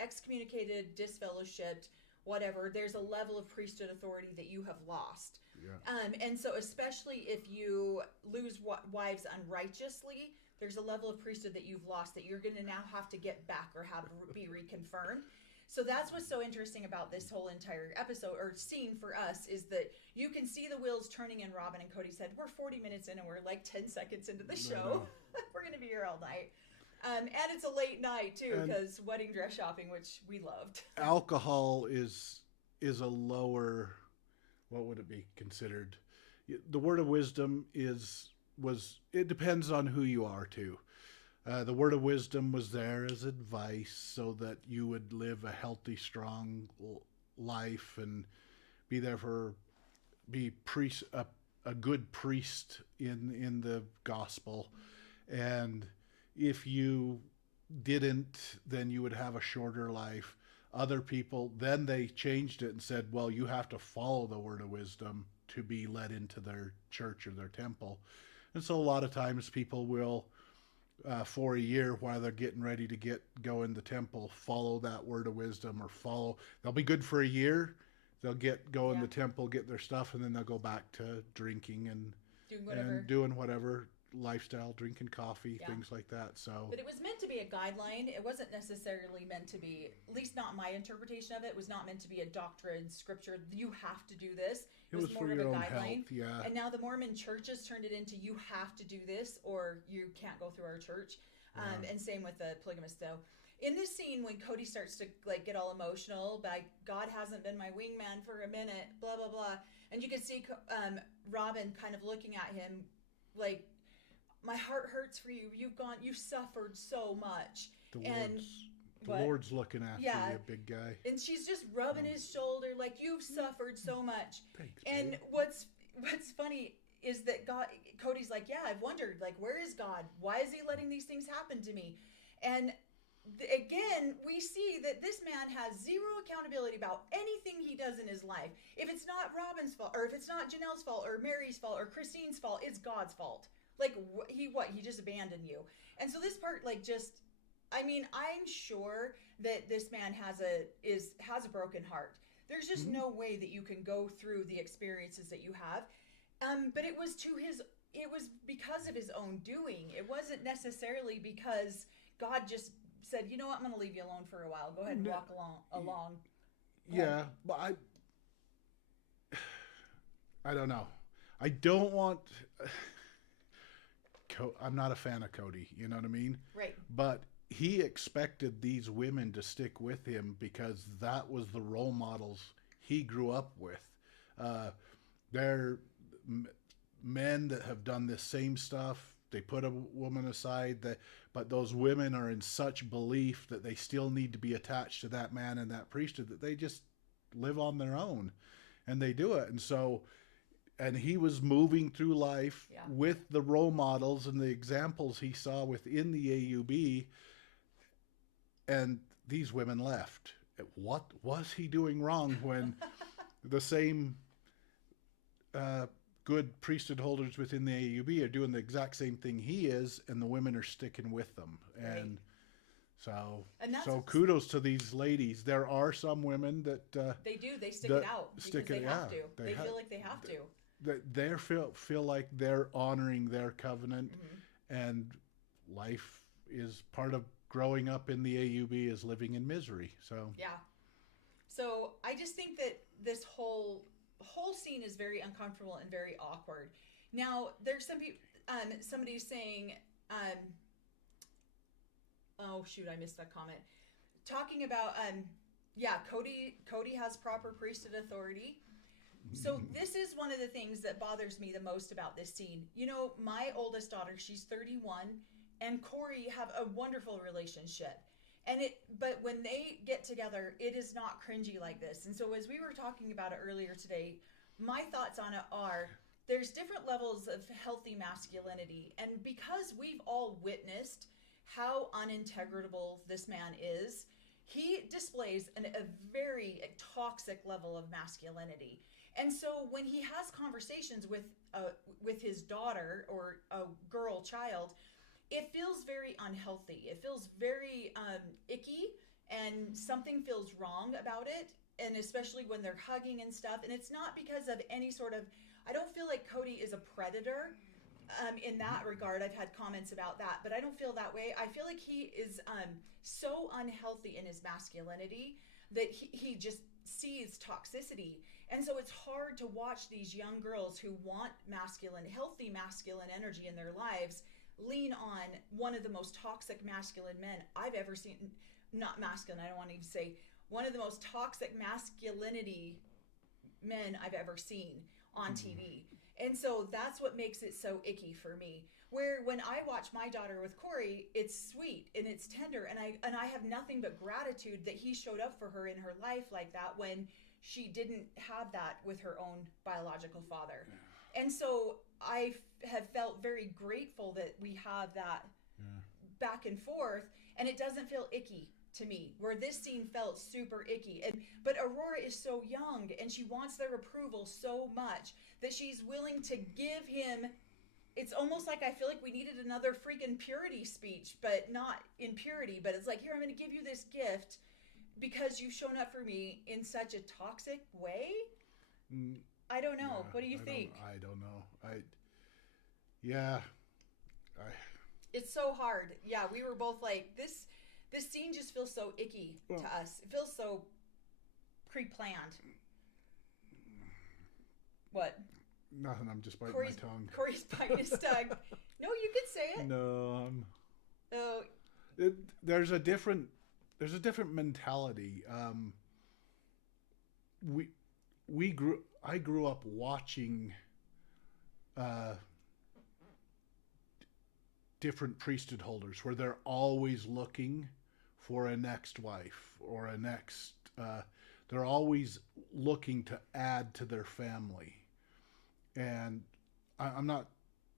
excommunicated, disfellowshipped, whatever, there's a level of priesthood authority that you have lost. Yeah. And so especially if you lose wives unrighteously, there's a level of priesthood that you've lost that you're going to now have to get back or be reconfirmed. So that's what's so interesting about this whole entire episode or scene for us, is that you can see the wheels turning in Robin and Cody said, we're 40 minutes in and we're like 10 seconds into the show. We're going to be here all night. And it's a late night too, because wedding dress shopping, which we loved. Alcohol is a lower, what would it be considered? The word of wisdom it depends on who you are too. The word of wisdom was there as advice so that you would live a healthy, strong life and be a good priest in the gospel. And if you didn't, then you would have a shorter life. Other people, then they changed it and said, well, you have to follow the word of wisdom to be led into their church or their temple. And so a lot of times people will, for a year while they're getting ready to go in the temple, follow that word of wisdom, or they'll be good for a year. They'll go in the temple, get their stuff, and then they'll go back to drinking and doing whatever lifestyle, drinking coffee, things like that. So, but it was meant to be a guideline. It wasn't necessarily meant to be, at least not my interpretation of it, was not meant to be a doctrine, scripture. You have to do this. It was more of a guideline. Health, And now the Mormon churches turned it into, you have to do this or you can't go through our church. And same with the polygamist though. In this scene, when Cody starts to like get all emotional, God hasn't been my wingman for a minute, blah, blah, blah. And you can see Robin kind of looking at him like, my heart hurts for you. You've suffered so much. The Lord's looking after you, big guy. And she's just rubbing his shoulder like, you've suffered so much. Thanks, and babe. what's funny is that Cody's like, yeah, I've wondered, like, where is God? Why is he letting these things happen to me? And again, we see that this man has zero accountability about anything he does in his life. If it's not Robin's fault, or if it's not Janelle's fault, or Mary's fault, or Christine's fault, it's God's fault. Like, he just abandoned you. And so this part, like, I'm sure that this man has a broken heart. There's just no way that you can go through the experiences that you have. But it was because of his own doing. It wasn't necessarily because God just said, you know what, I'm going to leave you alone for a while. Go ahead and walk along. Yeah, but I don't know. I don't want... I'm not a fan of Cody, you know what I mean? Right. But he expected these women to stick with him because that was the role models he grew up with. They're men that have done this same stuff. They put a woman aside, but those women are in such belief that they still need to be attached to that man and that priesthood that they just live on their own, and they do it. And so... And he was moving through life with the role models and the examples he saw within the AUB, and these women left. What was he doing wrong when the same good priesthood holders within the AUB are doing the exact same thing he is, and the women are sticking with them? Right. And so kudos to these ladies. There are some women that they stick it out because they have to. They feel like they have to. They feel like they're honoring their covenant, and life is part of growing up in the AUB is living in misery. So I just think that this whole scene is very uncomfortable and very awkward. Now there's some people, somebody's saying, oh shoot, I missed that comment. Talking about Cody has proper priesthood authority. So this is one of the things that bothers me the most about this scene. You know, my oldest daughter, she's 31, and Cory have a wonderful relationship. But when they get together, it is not cringy like this. And so as we were talking about it earlier today, my thoughts on it are, there's different levels of healthy masculinity. And because we've all witnessed how unintegrable this man is, he displays a very toxic level of masculinity. And so when he has conversations with his daughter or a girl child, it feels very unhealthy. It feels very icky, and something feels wrong about it. and especially when they're hugging and stuff. And it's not because of any sort of, I don't feel like Cody is a predator in that regard. I've had comments about that, but I don't feel that way. I feel like he is so unhealthy in his masculinity that he just sees toxicity. And so it's hard to watch these young girls who want healthy masculine energy in their lives lean on one of the most toxic masculine men I've ever seen. Not masculine, I don't want to even say, one of the most toxic masculinity men I've ever seen on TV. And so that's what makes it so icky for me. Where when I watch my daughter with Cory, it's sweet and it's tender, and I have nothing but gratitude that he showed up for her in her life like that when she didn't have that with her own biological father. And so I have felt very grateful that we have that back and forth, and it doesn't feel icky to me, where this scene felt super icky. But Aurora is so young, and she wants their approval so much that she's willing to give him. It's almost like I feel like we needed another freaking purity speech, but not in purity. But it's like, here, I'm going to give you this gift because you've shown up for me in such a toxic way. I don't know. Yeah, what do you think? I don't know. It's so hard. Yeah, we were both like, this scene just feels so icky to us. It feels so pre-planned. What? Nothing. I'm just biting my tongue. Cory's biting his tongue. No, you could say it. No. Oh. There's a different mentality. I grew up watching different priesthood holders where they're always looking for a next wife or a next. They're always looking to add to their family. And I'm not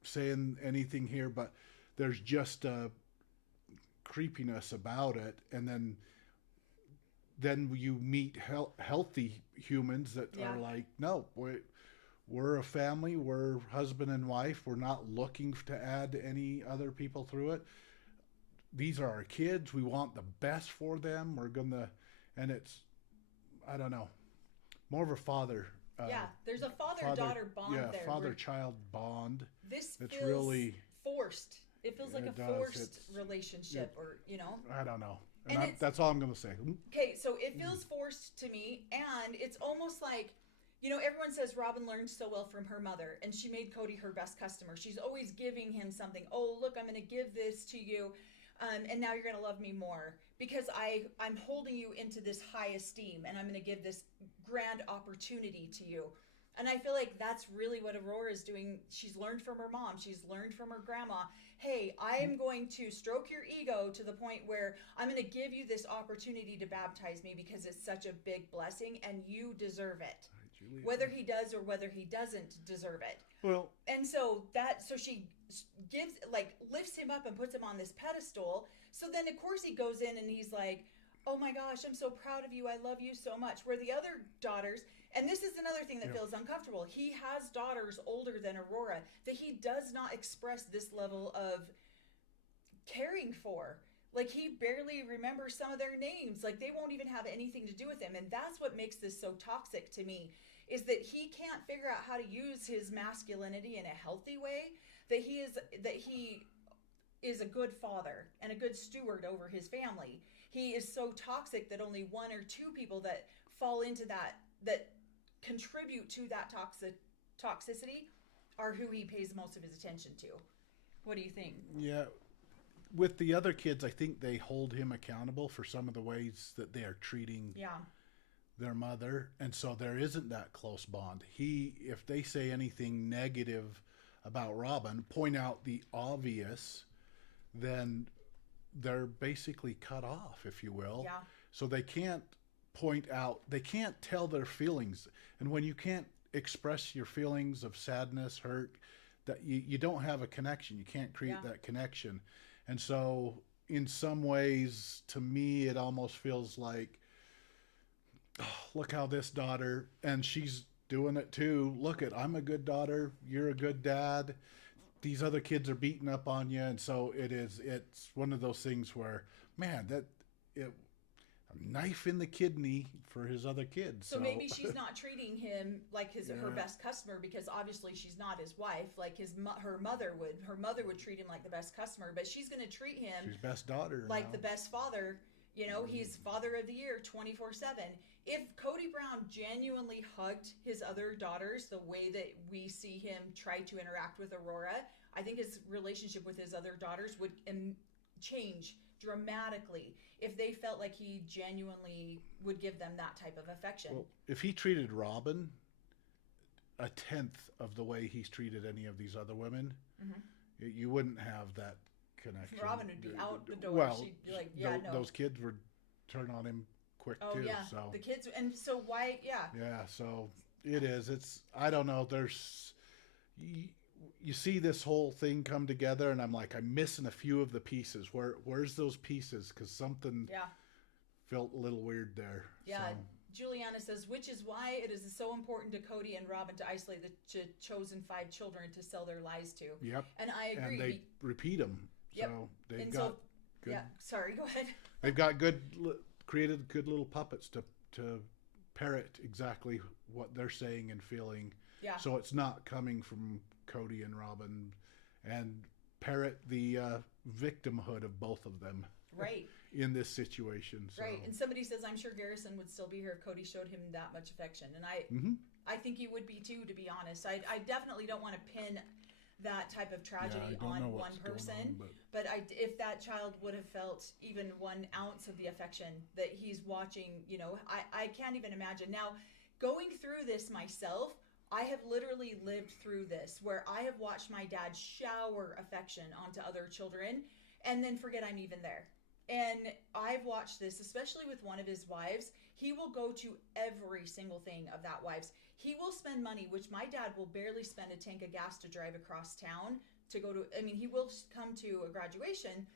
saying anything here, but there's just a creepiness about it. And then you meet healthy humans that are like, no, we're a family, we're husband and wife, we're not looking to add any other people through it. These are our kids, we want the best for them, and it's, I don't know, more of a father. There's a father-daughter bond there. Yeah, father-child bond. This it's feels really forced. It feels like a forced relationship, or, I don't know. And that's all I'm going to say. Okay, so it feels forced to me, and it's almost like, everyone says Robin learned so well from her mother, and she made Cody her best customer. She's always giving him something. Oh, look, I'm going to give this to you, and now you're going to love me more because I'm holding you into this high esteem, and I'm going to give this grand opportunity to you. And I feel like that's really what Aurora is doing. She's learned from her mom. She's learned from her grandma. Hey, I am going to stroke your ego to the point where I'm going to give you this opportunity to baptize me because it's such a big blessing and you deserve it. Whether he does or whether he doesn't deserve it. Well, and so she lifts him up and puts him on this pedestal. So then of course he goes in and he's like, oh my gosh, I'm so proud of you. I love you so much. Where the other daughters, and this is another thing that feels uncomfortable. He has daughters older than Aurora that he does not express this level of caring for. Like, he barely remembers some of their names. Like, they won't even have anything to do with him. And that's what makes this so toxic to me, is that he can't figure out how to use his masculinity in a healthy way, that he is a good father and a good steward over his family. He is so toxic that only one or two people that fall into that contribute to that toxicity are who he pays most of his attention to. What do you think? Yeah. With the other kids, I think they hold him accountable for some of the ways that they are treating their mother. And so there isn't that close bond. If they say anything negative about Robin, point out the obvious, then they're basically cut off, if you will. Yeah. So they can't they can't tell their feelings. And when you can't express your feelings of sadness, hurt, that you don't have a connection. You can't create that connection. And so in some ways, to me, it almost feels like, oh, look how this daughter, and she's doing it too. Look I'm a good daughter. You're a good dad. These other kids are beating up on you. And so it's one of those things where, man, knife in the kidney for his other kids. So maybe she's not treating him like her best customer, because obviously she's not his wife. Like her mother would. Her mother would treat him like the best customer, but she's going to treat him. She's best daughter. Like the best father. You know, he's father of the year 24/7. If Cody Brown genuinely hugged his other daughters the way that we see him try to interact with Aurora, I think his relationship with his other daughters would change dramatically if they felt like he genuinely would give them that type of affection. Well, if he treated Robin a tenth of the way he's treated any of these other women, you wouldn't have that connection. Robin would be out the door. Well, she'd be like, those kids would turn on him quick too. Yeah, so the kids, and so why? So it is. It's, I don't know. There's, you see this whole thing come together, and I'm like, I'm missing a few of the pieces. Where's those pieces? Because something felt a little weird there. Yeah. So. Juliana says, which is why it is so important to Cody and Robin to isolate the chosen 5 children to sell their lies to. Yep. And I agree. And they repeat them. Yep. So they've and got good. Yeah. Sorry. Go ahead. They've got created good little puppets to parrot exactly what they're saying and feeling. Yeah. So it's not coming from Cody and Robin, and parrot the victimhood of both of them. Right. In this situation. So. Right. And somebody says, I'm sure Garrison would still be here if Cody showed him that much affection. And I think he would be too, to be honest. I definitely don't want to pin that type of tragedy on one person. But if that child would have felt even 1 ounce of the affection that he's watching, you know, I can't even imagine. Now, going through this myself, I have literally lived through this, where I have watched my dad shower affection onto other children and then forget I'm even there. And I've watched this, especially with one of his wives. He will go to every single thing of that wife's. He will spend money, which my dad will barely spend a tank of gas to drive across town to go to. I mean, he will come to a graduation,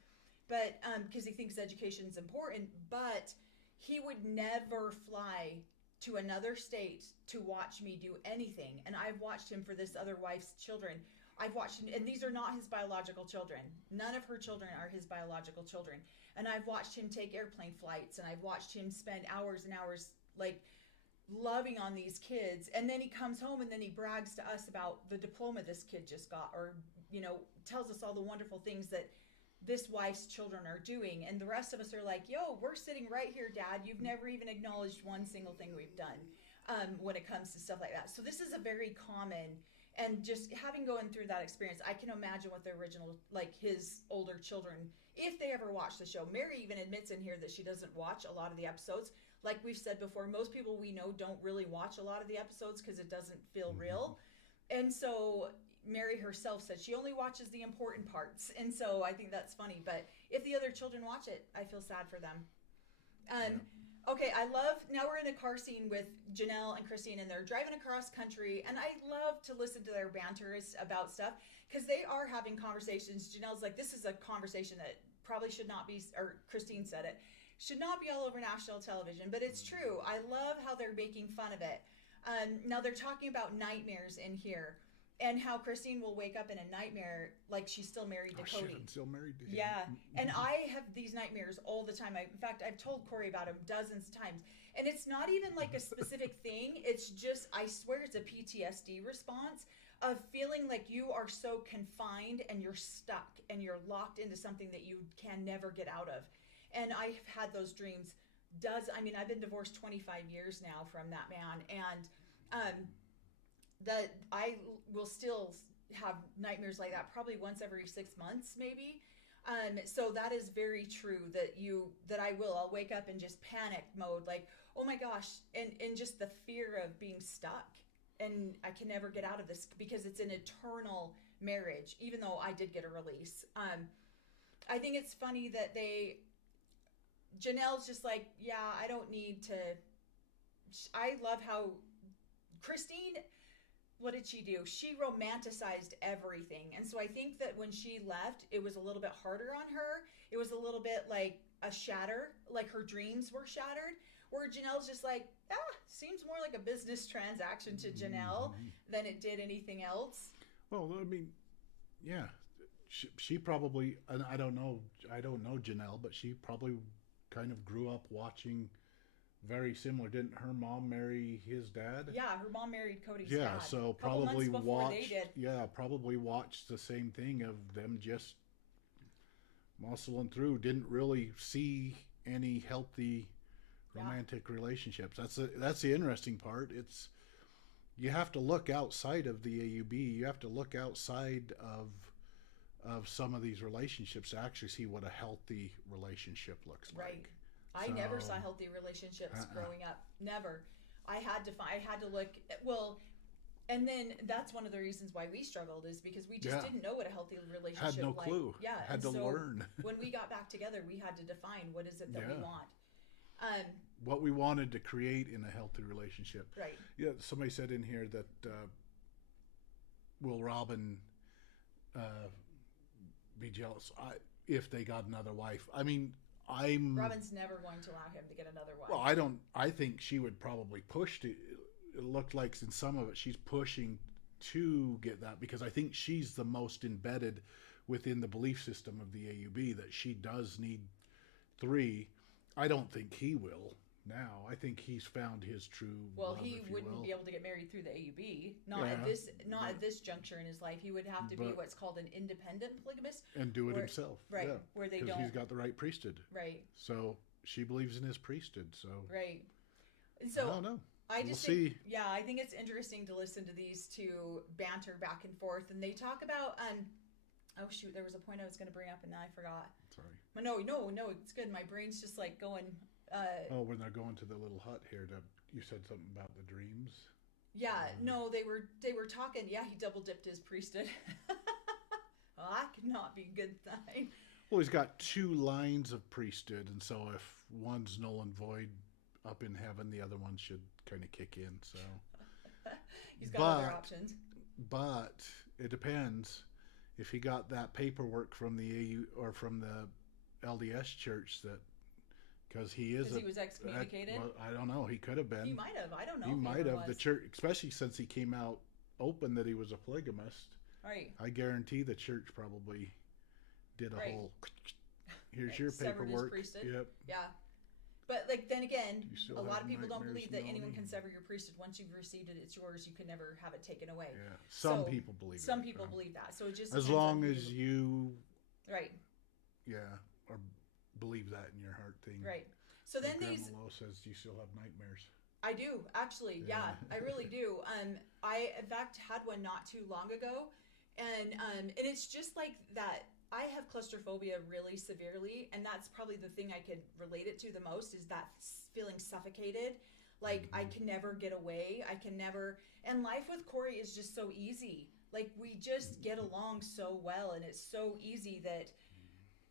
but because he thinks education is important, but he would never fly to another state to watch me do anything. And I've watched him for this other wife's children. I've watched him, and these are not his biological children. None of her children are his biological children. And I've watched him take airplane flights, and I've watched him spend hours and hours, like, loving on these kids. And then he comes home and then he brags to us about the diploma this kid just got, or, you know, tells us all the wonderful things that this wife's children are doing. And the rest of us are like, yo, we're sitting right here, Dad. You've never even acknowledged one single thing we've done when it comes to stuff like that. So this is a very common. And just having gone through that experience, I can imagine what the original, like his older children, if they ever watch the show. Mary even admits in here that she doesn't watch a lot of the episodes. Like we've said before, most people we know don't really watch a lot of the episodes because it doesn't feel real. And so Mary herself said she only watches the important parts. And so I think that's funny. But if the other children watch it, I feel sad for them. Okay, now we're in a car scene with Janelle and Christine, and they're driving across country, and I love to listen to their banter about stuff, because they are having conversations. Janelle's like, this is a conversation that probably should not be, or Christine said it, should not be all over national television, but it's true. I love how they're making fun of it. Now they're talking about nightmares in here, and how Christine will wake up in a nightmare like she's still married to Cody. I'm still married to him. Yeah, and I have these nightmares all the time. In fact, I've told Cory about them dozens of times. And it's not even like a specific thing. It's just, I swear it's a PTSD response of feeling like you are so confined and you're stuck and you're locked into something that you can never get out of. And I've had those dreams. I've been divorced 25 years now from that man. And that I will still have nightmares like that probably once every 6 months, maybe. So that is very true I'll wake up in just panic mode, like, oh my gosh, and just the fear of being stuck. And I can never get out of this because it's an eternal marriage, even though I did get a release. I think it's funny that Janelle's just like, yeah, I don't need to. I love how Christine, what did she do? She romanticized everything. And so I think that when she left, it was a little bit harder on her. It was a little bit like a shatter, like her dreams were shattered. Where Janelle's just like, seems more like a business transaction to Janelle than it did anything else. Well, I mean, yeah, she probably, and I don't know Janelle, but she probably kind of grew up watching very similar. Didn't her mom marry his dad? Yeah, her mom married Cody's dad. Yeah, so probably watched the same thing of them just muscling through. Didn't really see any healthy romantic relationships. That's the interesting part. It's, you have to look outside of the AUB. You have to look outside of some of these relationships to actually see what a healthy relationship looks like. I never saw healthy relationships growing up. Never. I had to look, well, and then that's one of the reasons why we struggled, is because we just didn't know what a healthy relationship had no clue. Yeah. Had to learn. When we got back together, we had to define what is it that we want. What we wanted to create in a healthy relationship. Right. Yeah, somebody said in here that will Robin be jealous if they got another wife? I mean, Robin's never going to allow him to get another wife. Well, I think she would probably push to. It looked like in some of it she's pushing to get that, because I think she's the most embedded within the belief system of the AUB that she does need 3. I don't think he will now. I think he's found his true love, he wouldn't be able to get married through the AUB. Not at this juncture in his life. He would have to be what's called an independent polygamist and do it himself. Right. Yeah, where they don't. Because he's got the right priesthood. Right. So she believes in his priesthood. So. Right. And so I don't know. We'll see. Yeah, I think it's interesting to listen to these two banter back and forth, and they talk about oh shoot, there was a point I was going to bring up and now I forgot. Sorry. But no, it's good. My brain's just like going. When they're going to the little hut here, you said something about the dreams. Yeah, no, they were talking. Yeah, he double dipped his priesthood. Well, that could not be a good thing. Well, he's got 2 lines of priesthood, and so if one's null and void up in heaven, the other one should kind of kick in. So he's got other options. But it depends. If he got that paperwork from the AU or from the LDS church that, because he was excommunicated. Well, I don't know. He could have been. He might have. I don't know. He might have. The church, especially since he came out open that he was a polygamist. Right. I guarantee the church probably did a whole. Here's your paperwork. His priesthood. Yep. Yeah. But then again, a lot of people don't believe that Melanie? anyone can sever your priesthood. Once you've received it, it's yours. You can never have it taken away. Yeah. Some people believe that. Some people believe that. So it just as long as you. Right. Yeah, or believe that in your heart thing. Right. So then Grandma Lo says, "Do you still have nightmares?" I do, actually. Yeah, I really do. I in fact had one not too long ago, and it's just like that. I have claustrophobia really severely, and that's probably the thing I could relate it to the most, is that feeling suffocated. Like, I can never get away. I can never. And life with Cory is just so easy. Like, we just get along so well, and it's so easy that.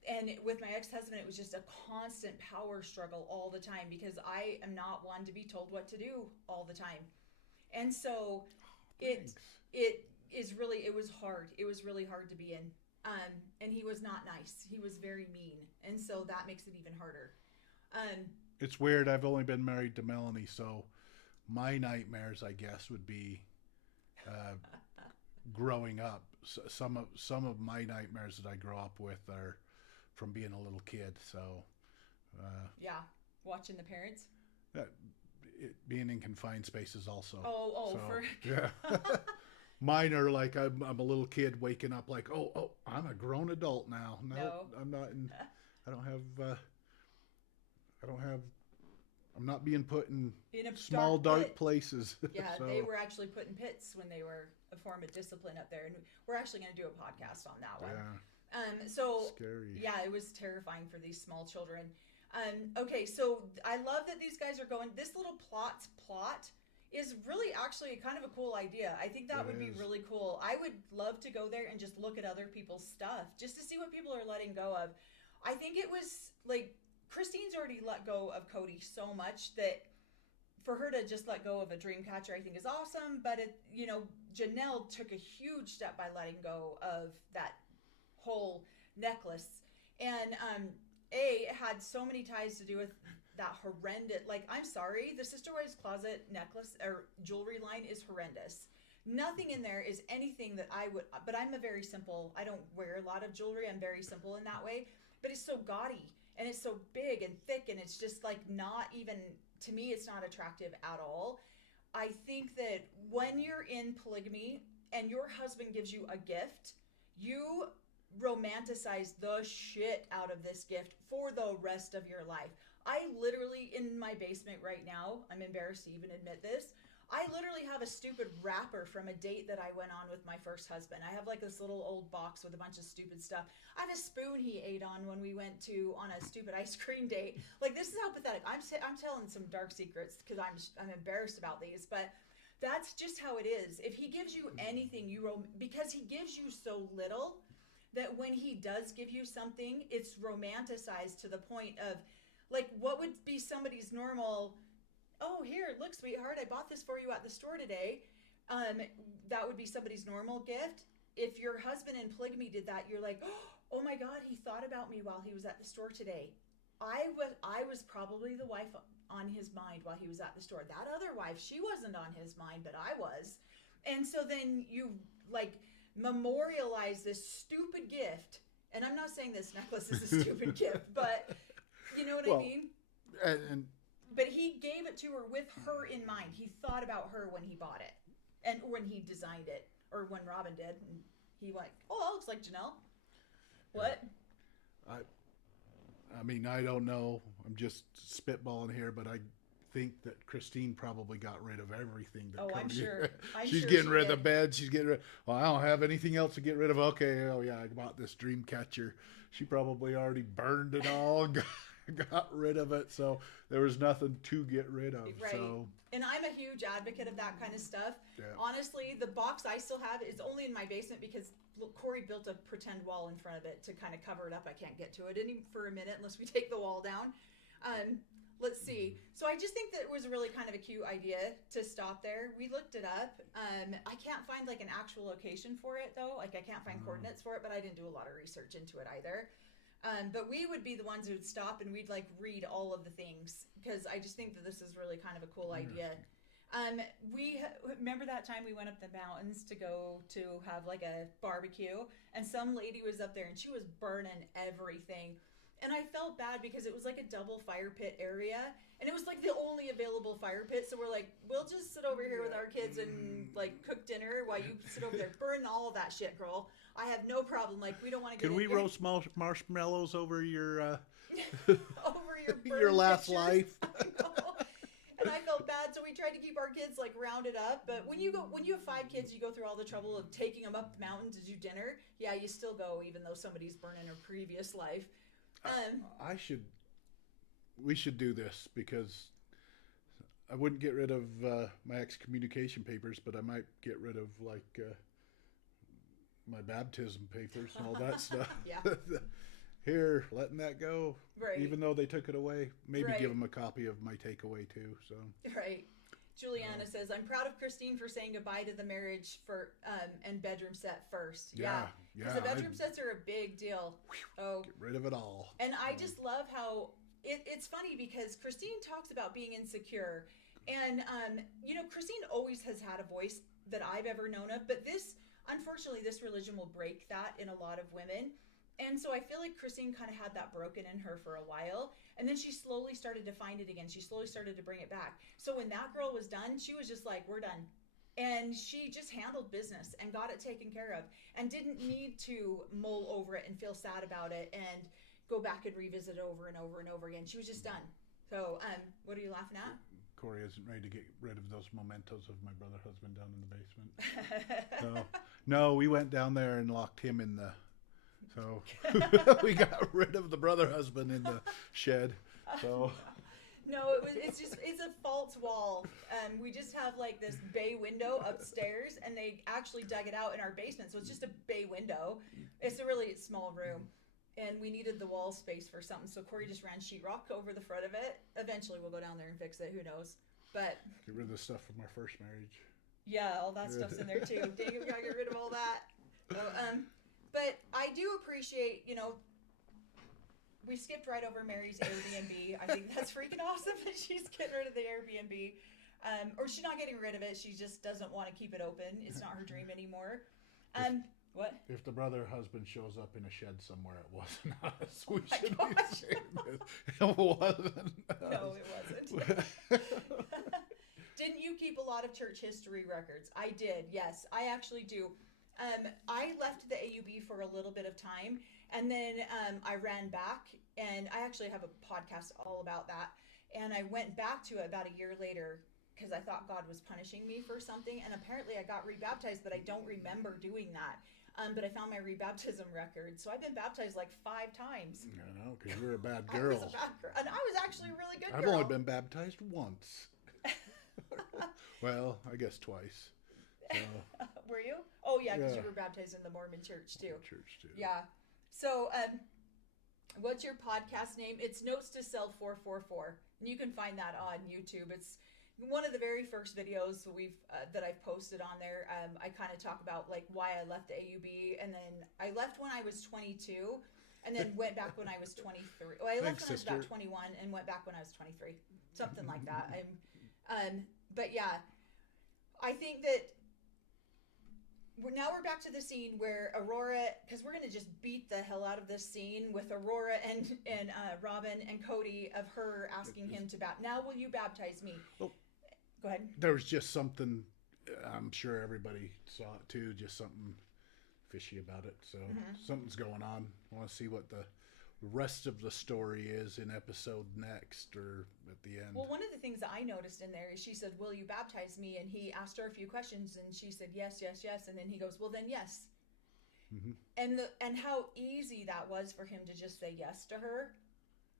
And with my ex-husband, it was just a constant power struggle all the time, because I am not one to be told what to do all the time. And so it was hard. It was really hard to be in. And he was not nice. He was very mean. And so that makes it even harder. It's weird. I've only been married to Melanie, so my nightmares, I guess, would be growing up. Some of my nightmares that I grow up with are from being a little kid. So watching the parents. Being in confined spaces also. Yeah. Mine are like I'm a little kid waking up like, oh, I'm a grown adult now. No, I'm not. I'm not being put in small dark places. Yeah, so. They were actually put in pits when they were a form of discipline up there, and we're actually going to do a podcast on that one. Yeah. So scary. Yeah, it was terrifying for these small children. Okay, so I love that these guys are going. This little plot is really actually kind of a cool idea. I think that would be really cool. I would love to go there and just look at other people's stuff just to see what people are letting go of. I think it was like Christine's already let go of Cody so much that for her to just let go of a dream catcher, I think is awesome. But Janelle took a huge step by letting go of that whole necklace, and it had so many ties to do with that horrendous, like, I'm sorry, the Sister Wives Closet necklace or jewelry line is horrendous. Nothing in there is anything that I would, but I'm I don't wear a lot of jewelry. I'm very simple in that way, but it's so gaudy. and it's so big and thick, and it's just like not even, to me, it's not attractive at all. I think that when you're in polygamy and your husband gives you a gift, you romanticize the shit out of this gift for the rest of your life. I literally, in my basement right now, I'm embarrassed to even admit this, I literally have a stupid wrapper from a date that I went on with my first husband. I have like this little old box with a bunch of stupid stuff. I have a spoon he ate on when we went on a stupid ice cream date. Like, this is how pathetic. I'm telling some dark secrets because I'm embarrassed about these, but that's just how it is. If he gives you anything, because he gives you so little, that when he does give you something, it's romanticized to the point of, like, what would be somebody's normal, oh, here, look, sweetheart, I bought this for you at the store today. That would be somebody's normal gift. If your husband in polygamy did that, you're like, oh my God, he thought about me while he was at the store today. I was probably the wife on his mind while he was at the store. That other wife, she wasn't on his mind, but I was. And so then you, like, memorialize this stupid gift. And I'm not saying this necklace is a stupid gift, but you know what I mean? But he gave it to her with her in mind. He thought about her when he bought it, and when he designed it, or when Robin did. And he like, oh, that looks like Janelle. What? I mean, I don't know. I'm just spitballing here, but I think that Christine probably got rid of everything. I'm sure. She's getting rid of the bed. She's getting rid. Well, I don't have anything else to get rid of. Okay, oh yeah, I bought this dream catcher. She probably already burned it all. Got rid of it, so there was nothing to get rid of. Right. So, and I'm a huge advocate of that kind of stuff. Yeah. Honestly, the box I still have is only in my basement because Cory built a pretend wall in front of it to kind of cover it up. I can't get to it for a minute unless we take the wall down. Let's see. So I just think that it was really kind of a cute idea to stop there. We looked it up. I can't find like an actual location for it though. Like, I can't find coordinates for it, but I didn't do a lot of research into it either. But we would be the ones who would stop and we'd like read all of the things because I just think that this is really kind of a cool idea. We remember that time we went up the mountains to go to have like a barbecue, and some lady was up there and she was burning everything. And I felt bad because it was like a double fire pit area, and it was like the only available fire pit. So we're like, we'll just sit over here with our kids and like cook dinner while you sit over there, burn all of that shit, girl. I have no problem. Like, we don't want to get. Can we roast marshmallows over your over your last pictures? life? I know. And I felt bad, so we tried to keep our kids like rounded up. But when you have 5 kids, you go through all the trouble of taking them up the mountain to do dinner. Yeah, you still go, even though somebody's burning a previous life. We should do this because I wouldn't get rid of my excommunication papers, but I might get rid of like my baptism papers and all that stuff. Yeah. Here, letting that go. Right. Even though they took it away, maybe right. give them a copy of my takeaway too. So. Right. Juliana says, I'm proud of Christine for saying goodbye to the marriage and bedroom set first. Yeah. Because the bedroom sets are a big deal. Get rid of it all. And I just love how it's funny because Christine talks about being insecure. And, Christine always has had a voice that I've ever known of. But unfortunately, this religion will break that in a lot of women. And so I feel like Christine kind of had that broken in her for a while. And then she slowly started to find it again. She slowly started to bring it back. So when that girl was done, she was just like, we're done. And she just handled business and got it taken care of and didn't need to mull over it and feel sad about it and go back and revisit it over and over and over again. She was just done. So what are you laughing at? Cory isn't ready to get rid of those mementos of my brother husband down in the basement. No, we went down there and locked him in the... So we got rid of the brother husband in the shed. So no, it's a false wall. We just have like this bay window upstairs, and they actually dug it out in our basement, so it's just a bay window. It's a really small room, and we needed the wall space for something, so Cory just ran sheetrock over the front of it. Eventually, we'll go down there and fix it. Who knows? But get rid of the stuff from our first marriage. Yeah, all that stuff's in there too. Dang it, we gotta get rid of all that. So, but I do appreciate, we skipped right over Mary's Airbnb. I think that's freaking awesome that she's getting rid of the Airbnb. Or she's not getting rid of it. She just doesn't want to keep it open. It's not her dream anymore. What? If the brother or husband shows up in a shed somewhere, it wasn't us. We should be saying this. It wasn't us. No, it wasn't. Didn't you keep a lot of church history records? I did, yes. I actually do. I left the AUB for a little bit of time, and then I ran back, and I actually have a podcast all about that. And I went back to it about a year later because I thought God was punishing me for something, and apparently I got rebaptized, but I don't remember doing that. But I found my rebaptism record, so I've been baptized like 5 times. I know, because you're a bad girl. I was a bad girl, and I was actually a really good girl. I've only been baptized once. Well, I guess twice. So. Were you? Oh yeah, because you were baptized in the Mormon church too. Yeah. So, what's your podcast name? It's Notes to Self 444, and you can find that on YouTube. It's one of the very first videos that I've posted on there. I kind of talk about like why I left the AUB, and then I left when I was 22, and then went back when I was 23. Well, I left when I was about 21, and went back when I was 23, something like that. But yeah, I think that we're back to the scene where Aurora, because we're going to just beat the hell out of this scene with Aurora and Robin and Cody, of her asking him to now will you baptize me? Well, go ahead. There was just something, I'm sure everybody saw it too, just something fishy about it. So something's going on. I want to see what the rest of the story is in episode next or at the end. Well, one of the things that I noticed in there is she said, will you baptize me? And he asked her a few questions, and she said, yes, yes, yes. And then he goes, well, then yes. And how easy that was for him to just say yes to her.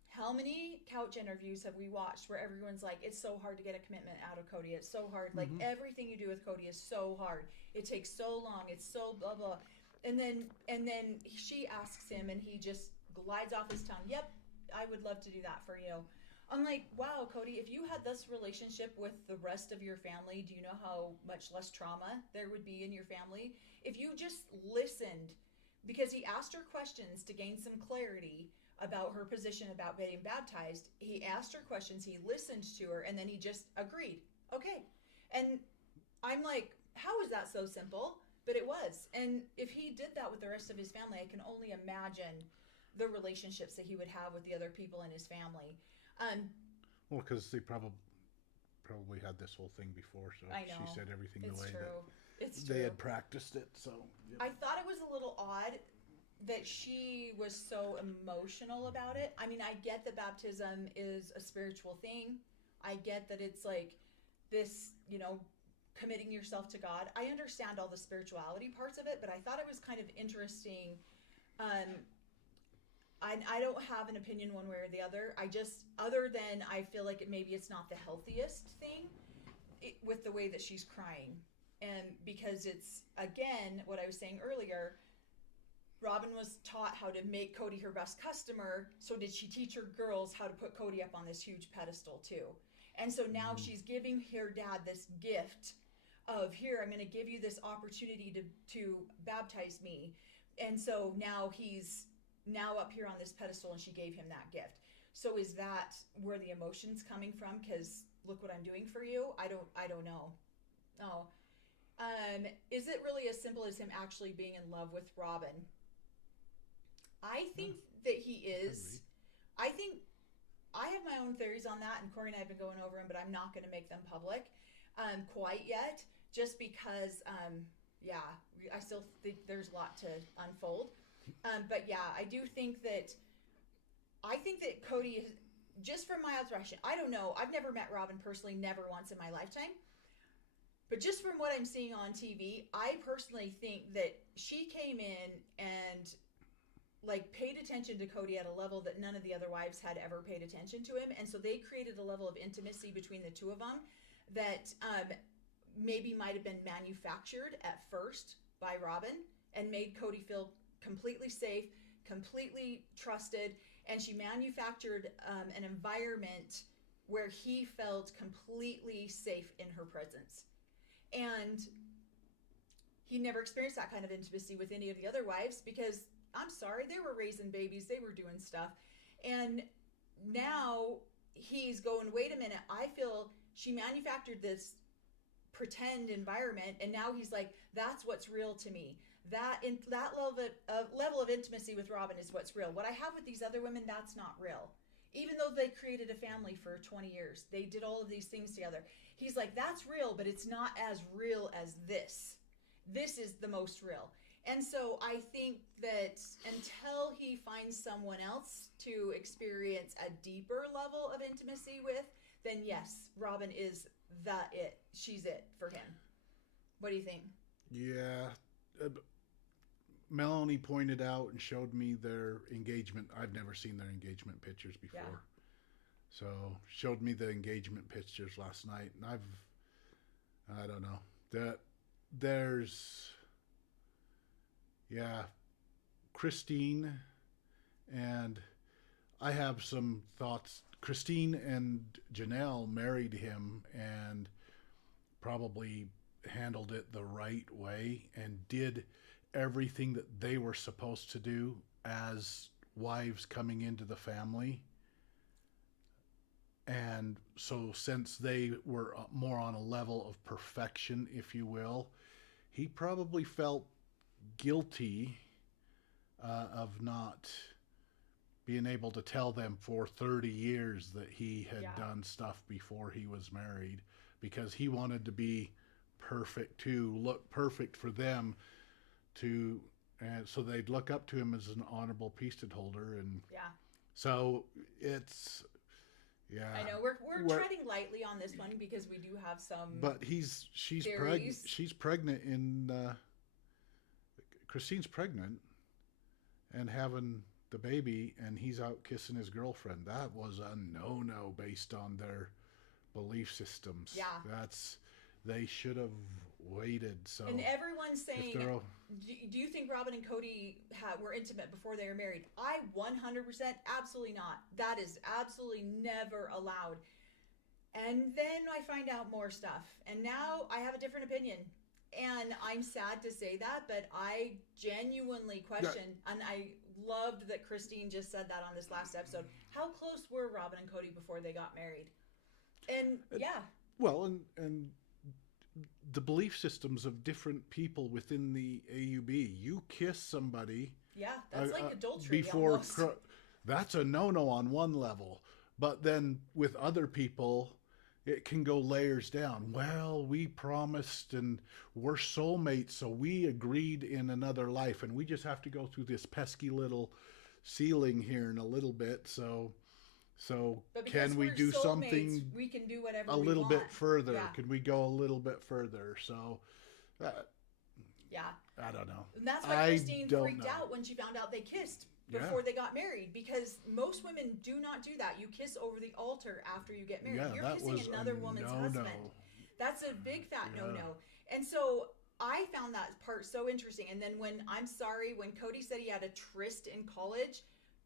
How many couch interviews have we watched where everyone's like, it's so hard to get a commitment out of Cody. It's so hard. Like everything you do with Cody is so hard. It takes so long. It's so blah, blah. And then she asks him, and he just glides off his tongue. Yep, I would love to do that for you. I'm like, wow, Cody, if you had this relationship with the rest of your family, do you know how much less trauma there would be in your family? If you just listened, because he asked her questions to gain some clarity about her position about getting baptized. He asked her questions, he listened to her, and then he just agreed. Okay. And I'm like, how is that so simple? But it was. And if he did that with the rest of his family, I can only imagine the relationships that he would have with the other people in his family. Well, because they probably had this whole thing before, so I know. She said everything it's the way true. that it's they true. had practiced it. So I thought it was a little odd that she was so emotional about it. I mean, I get that baptism is a spiritual thing. I get that it's like this, committing yourself to God. I understand all the spirituality parts of it, but I thought it was kind of interesting. I don't have an opinion one way or the other. Other than I feel like maybe it's not the healthiest thing with the way that she's crying. And because it's, again, what I was saying earlier, Robin was taught how to make Cody her best customer. So did she teach her girls how to put Cody up on this huge pedestal too? And so now she's giving her dad this gift of, here, I'm going to give you this opportunity to baptize me. And so now he's up here on this pedestal, and she gave him that gift. So is that where the emotion's coming from? Because look what I'm doing for you. I don't know. Oh, is it really as simple as him actually being in love with Robin? I think that he is. I think I have my own theories on that, and Cory and I have been going over them, but I'm not going to make them public quite yet, just because, I still think there's a lot to unfold. But yeah, I think that Cody, just from my observation, I don't know. I've never met Robin personally, never once in my lifetime. But just from what I'm seeing on TV, I personally think that she came in and paid attention to Cody at a level that none of the other wives had ever paid attention to him. And so they created a level of intimacy between the two of them that maybe might have been manufactured at first by Robin and made Cody feel completely safe, completely trusted. And she manufactured an environment where he felt completely safe in her presence. And he never experienced that kind of intimacy with any of the other wives because, I'm sorry, they were raising babies, they were doing stuff. And now he's going, wait a minute, I feel she manufactured this pretend environment, and now he's like, that's what's real to me. that level of intimacy with Robin is what's real. What I have with these other women, that's not real. Even though they created a family for 20 years, they did all of these things together. He's like, that's real, but it's not as real as this. This is the most real. And so I think that until he finds someone else to experience a deeper level of intimacy with, then yes, Robin is it. She's it for him. What do you think? Yeah. Melanie pointed out and showed me their engagement. I've never seen their engagement pictures before. Yeah. So showed me the engagement pictures last night. And I don't know. Christine, and I have some thoughts. Christine and Janelle married him and probably handled it the right way and did everything that they were supposed to do as wives coming into the family. And so since they were more on a level of perfection, if you will, he probably felt guilty of not being able to tell them for 30 years that he had done stuff before he was married, because he wanted to be perfect too, look perfect for them to, and so they'd look up to him as an honorable priesthood holder. And so it's, I know we're treading lightly on this one because we do have some, but she's pregnant in Christine's pregnant and having the baby, and he's out kissing his girlfriend. That was a no based on their belief systems. They should have waited. So, and everyone's saying, do you think Robin and Cody were intimate before they were married? I 100% absolutely not. That is absolutely never allowed. And then I find out more stuff, and now I have a different opinion. And I'm sad to say that, but I genuinely question, and I loved that Christine just said that on this last episode. How close were Robin and Cody before they got married? And well, and the belief systems of different people within the AUB. You kiss somebody, that's like adultery before. That's a no on one level, but then with other people, it can go layers down. Well, we promised and we're soulmates, so we agreed in another life, and we just have to go through this pesky little ceiling here in a little bit. So can we do something? We can do whatever a little we want. bit further. Yeah. Can we go a little bit further? So, I don't know. And that's why Christine freaked out when she found out they kissed before they got married, because most women do not do that. You kiss over the altar after you get married. You're kissing another woman's husband. That's a big fat no. And so I found that part so interesting. And then when Cody said he had a tryst in college,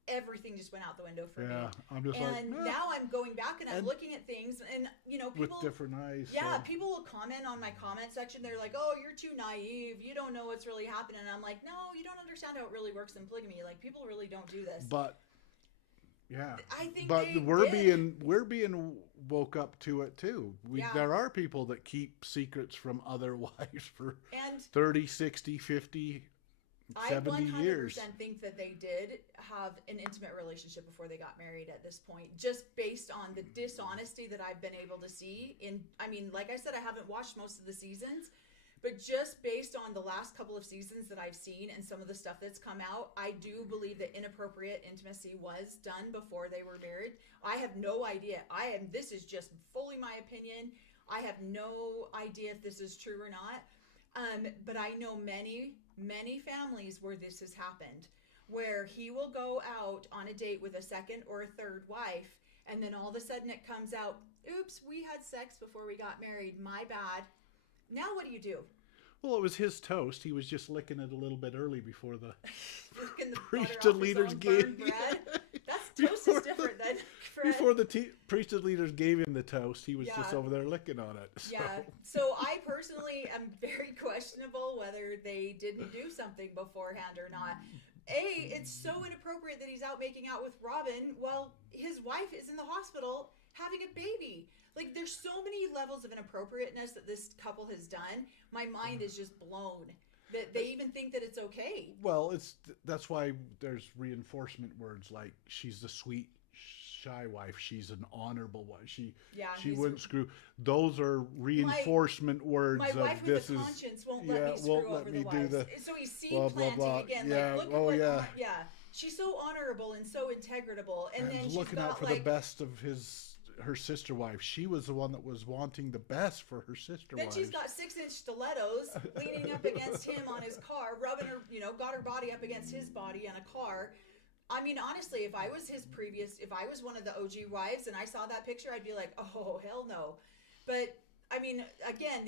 everything just went out the window for me. I'm just now I'm going back and I'm looking at things, and people with different eyes. People will comment on my comment section. They're like, "Oh, you're too naive. You don't know what's really happening." And I'm like, "No, you don't understand how it really works in polygamy. Like, people really don't do this." But I think we're being woke up to it too. There are people that keep secrets from other wives for 30, 60, 50, 70 years. I 100% think that they did have an intimate relationship before they got married at this point, just based on the dishonesty that I've been able to see like I said, I haven't watched most of the seasons, but just based on the last couple of seasons that I've seen and some of the stuff that's come out, I do believe that inappropriate intimacy was done before they were married. I have no idea. This is just fully my opinion. I have no idea if this is true or not. But I know many families where this has happened, where he will go out on a date with a second or a third wife, and then all of a sudden it comes out, oops, we had sex before we got married, my bad. Now what do? Well, it was his toast. He was just licking it a little bit early before the priesthood leaders gave toast is different than bread. Before the priesthood leaders gave him the toast, he was just over there licking on it. So. Yeah. So I personally am very questionable whether they didn't do something beforehand or not. It's so inappropriate that he's out making out with Robin while his wife is in the hospital having a baby. Like, there's so many levels of inappropriateness that this couple has done. My mind is just blown that they even think that it's okay. Well, that's why there's reinforcement words like she's the sweet, shy wife. She's an honorable wife. She wouldn't screw. Those are reinforcement words. My wife with a conscience won't let me screw over the wives. So he's seed planting again. Yeah. Like, look at what, yeah. She's so honorable and so integritable, and then she's looking got, out for the best of her sister wife. She was the one that was wanting the best for her sister wife. Then she's got 6-inch stilettos leaning up against him on his car, rubbing her, got her body up against his body on a car. I mean, honestly, if I was one of the OG wives and I saw that picture, I'd be like, oh, hell no. But I mean, again,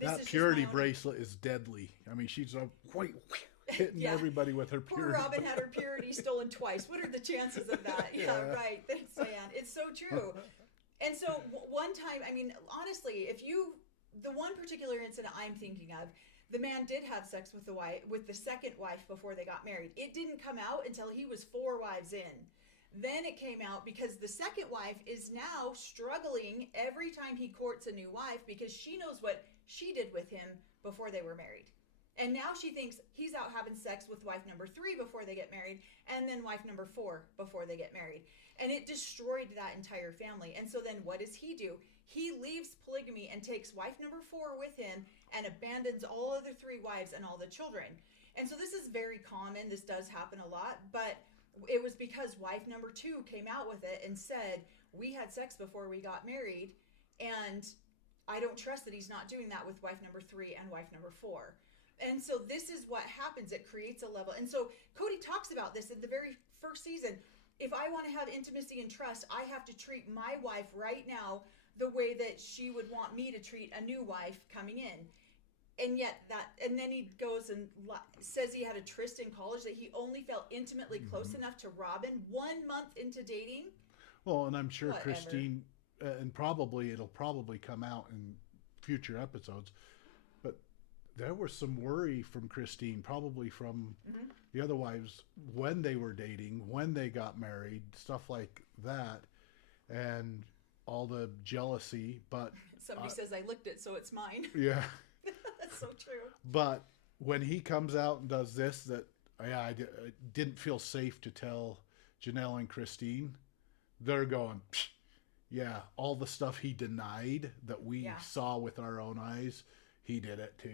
that purity bracelet is deadly. I mean, she's hitting everybody with her purity. Poor Robin had her purity stolen twice. What are the chances of that? Yeah, right. Thanks, Diane. It's so true. And so one time, I mean, honestly, the one particular incident I'm thinking of, the man did have sex with the second wife before they got married. It didn't come out until he was 4 wives in. Then it came out because the second wife is now struggling every time he courts a new wife because she knows what she did with him before they were married. And now she thinks he's out having sex with wife number 3 before they get married, and then wife number 4 before they get married. And it destroyed that entire family. And so then what does he do? He leaves polygamy and takes wife number 4 with him and abandons all other 3 wives and all the children. And so this is very common. This does happen a lot. But it was because wife number 2 came out with it and said, we had sex before we got married, and I don't trust that he's not doing that with wife number 3 and wife number 4. And so this is what happens. It creates a level. And so Cody talks about this in the very first season. If I want to have intimacy and trust, I have to treat my wife right now the way that she would want me to treat a new wife coming in. And then he goes and says he had a tryst in college that he only felt intimately close enough to Robin 1 month into dating. Well, and I'm sure Christine, and it'll probably come out in future episodes, but there was some worry from Christine, probably from the other wives when they were dating, when they got married, stuff like that, and all the jealousy. But somebody says I licked it, so it's mine. Yeah. That's so true. But when he comes out and does this, I didn't feel safe to tell Janelle and Christine. They're going, yeah, all the stuff he denied that we saw with our own eyes, he did it too.